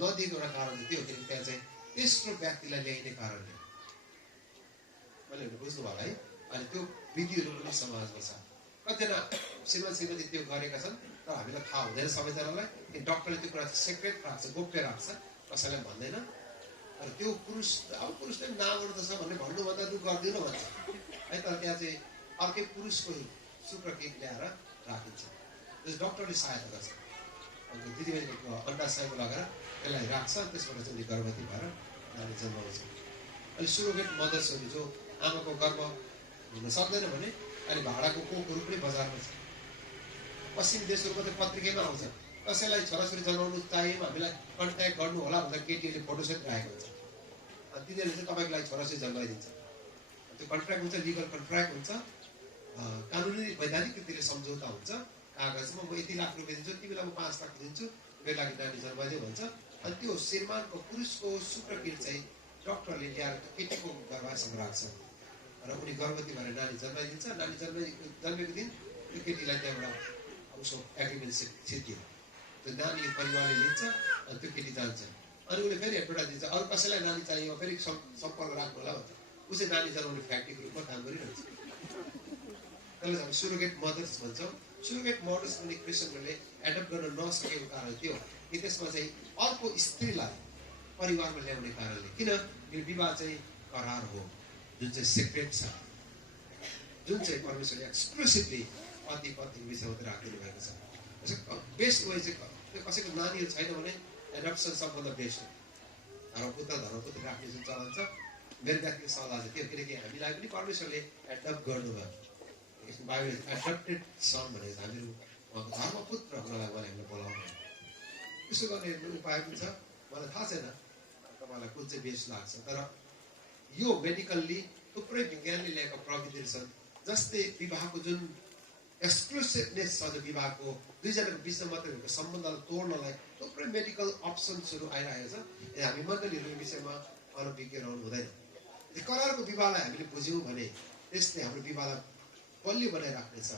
नदिएको एउटा कारण त्यो हो किनकि त्यहाँ चाहिँ तेस्रो व्यक्तिलाई ल्याइने कारणले मैले बुझ्नु होला है अनि त्यो विधिहरू पनि समाजमा छ कतिजना श्रीमान श्रीमती त्यो गरेका छन् तर हामीलाई थाहा हुँदैन सबैजनालाई कि डक्टरले त्यो कुरा सेक्रेट राख्छ गोप्य राख्छ कसैलाई भन्दैन तर त्यो पुरुष अब पुरुषले नागर्दछ भन्ने भन्नुभन्दा तु गर्दिनँ भन्छ है तर त्यहाँ चाहिँ अर्कै पुरुषको शुक्रकिट ल्याएर राखिन्छ त्यस डक्टरले सहायता गर्छ अन्त दिदीबहिनीको अन्डाशयमा लगेर त्यसलाई राख्छ त्यसबाट चाहिँ उनी गर्भवती भएर नानी जन्माउँछ अनि सुरोगेट मदर्सहरू जो आमाको गर्भ हुन सक्दैन भने अहिले भाडाको कोकहरू पनि बजारमा छ पश्चिमी देशहरूको त पत्रिकामा आउँछ कसैलाई छोराछोरी जन्माउनु चाहियो हामीलाई कन्ट्याक्ट गर्नु होला भनेर केटीहरूले फोटोसहित राखेको हुन्छ अनि तिनीहरूले चाहिँ तपाईँको लागि छोराछोरी जन्माइदिन्छ त्यो कन्ट्र्याक्ट हुन्छ लिगल कन्ट्र्याक्ट हुन्छ कानुनी वैधानिक रीतिले सम्झौता हुन्छ कागजमा म यति लाख रुपियाँ दिन्छु तिमीलाई म 5 लाख दिन्छु मेरो लागि नानी जन्माइदियो भन्छ अनि त्यो श्रीमानको पुरुषको शुक्रकिट चाहिँ डक्टरले ल्याएर केटीको गर्भाशयमा राख्छ र उनी गर्भवती भएर नानी जन्माइदिन्छ नानी जन्मेको दिन त्यो केटीलाई त्यहाँबाट उसको एग्रिमेन्ट सिद्धियो त्यो नानी परिवारले लिन्छ अनि त्यो केटी जान्छ अनि उसले फेरि एडभर्टाइज दिन्छ अरू कसैलाई नानी चाहियो फेरि सम्पर्क राख्नु होला भन्छ ऊ चाहिँ नानी जन्माउने फ्याक्ट्रीको रूपमा काम गरिरहन्छ त्यसलाई हामी सुरोगेट मदर्स भन्छौँ सुरोगेट मदर्स पनि क्रिस्चियनहरूले एडप्ट गर्न नसकेको कारण त्यो कि त्यसमा चाहिँ अर्को स्त्रीलाई परिवारमा ल्याउने कारणले किन यो विवाह चाहिँ करार हो जुन चाहिँ सेक्रेट छ जुन चाहिँ परमेश्वरले एक्सक्लुसिभली पति पत्नीको विषयमा राखिदिनु भएको छ बेस्ट वे चाहिँ कसैको नानीहरू छैन भने एडप्सन सबभन्दा बेस्ट हो धर्मपुत्र राख्ने जुन चलन छ मेरो व्यक्तिगत सल्लाह चाहिँ त्यो किनकि हामीलाई पनि परमेश्वरले एडप्ट गर्नुभयो बाइबल एडप्टेड सन भनेको हामीहरू उहाँको धर्मपुत्र हुनलाई उहाँले हामीलाई बोलाउनु त्यसो गर्ने उपाय पनि छ मलाई थाहा छैन तपाईँलाई कुन चाहिँ बेस्ट लाग्छ तर यो मेडिकल्ली थुप्रै विज्ञानले ल्याएका प्रविधिहरू छन् जस्तै विवाहको जुन एक्सक्लुसिभनेस छ जो विवाहको दुईजनाको बिचमा मात्रै भएको सम्बन्धलाई तोड्नलाई थुप्रै मेडिकल अप्सन्सहरू आइरहेको छ। हामी मण्डलीहरू यो विषयमा अनभिज्ञ रहनु हुँदैन। करारको विवाहलाई हामीले बुझ्यौँ भने त्यसले हाम्रो विवाहलाई बलियो बनाइराख्नेछ।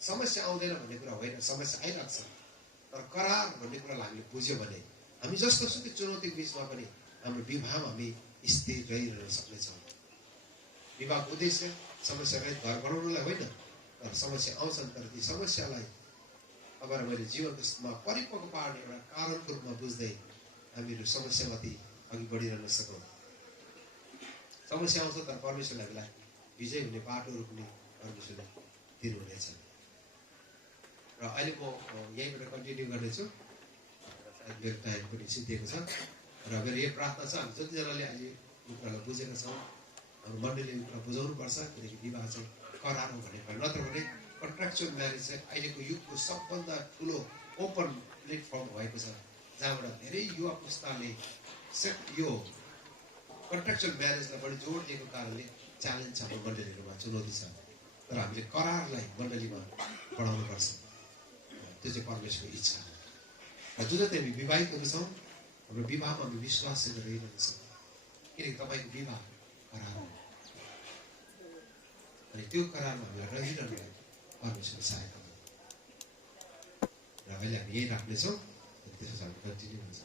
समस्या आउँदैन भन्ने कुरा होइन, समस्या आइरहेको छ, तर करार भन्ने कुरालाई हामीले बुझ्यौँ भने हामी जस्तो सुकै चुनौतीको बिचमा पनि हाम्रो विवाहमा हामी स्थिर रहिरहन सक्नेछौँ। विवाहको उद्देश्य समस्या रहित घर बनाउनलाई होइन, तर समस्या आउँछन्, तर ती समस्यालाई अब मैले जीवनमा परिपक्व पार्ने एउटा कारणको रूपमा बुझ्दै हामीहरू समस्यामाथि अघि बढिरहन सकौँ। समस्या आउँछ, तर परमेश्वरले हामीलाई विजय हुने बाटोहरू पनि परमेश्वरले दिनुहुनेछ। र अहिले म यहीँबाट कन्टिन्यू गर्नेछु, मेरो टाइम पनि सिद्धिएको छ। र मेरो यो प्रार्थना छ, हामी जतिजनाले अहिले यो कुरालाई बुझेका छौँ, हाम्रो मण्डलीले यो कुरा बुझाउनुपर्छ, किनकि विवाह चाहिँ करार हो भन्ने कुरा। नत्र भने कन्ट्र्याक्चुअल म्यारेज चाहिँ अहिलेको युगको सबभन्दा ठुलो ओपन प्लेटफर्म भएको छ, जहाँबाट धेरै युवा पुस्ताले यो कन्ट्र्याक्चुअल म्यारेजलाई बढी जोड दिएको कारणले च्यालेन्ज छ, हाम्रो मण्डलीहरूमा चुनौती छ। तर हामीले करारलाई मण्डलीमा बढाउनुपर्छ, त्यो चाहिँ परमेश्वरको इच्छा हो। र जो जति हामी विवाहितहरू छौँ, हाम्रो विवाहमा हामी विश्वास रहिरहन सक्छौँ, किनकि तपाईँको विवाह करार हो। अनि त्यो करारमा हामीलाई रहिरहनुलाई परमेश्वरले सहायता गर्नु। र अहिले हामी यही राख्नेछौँ, त्यसपछि हामी कन्टिन्यू हुन्छ।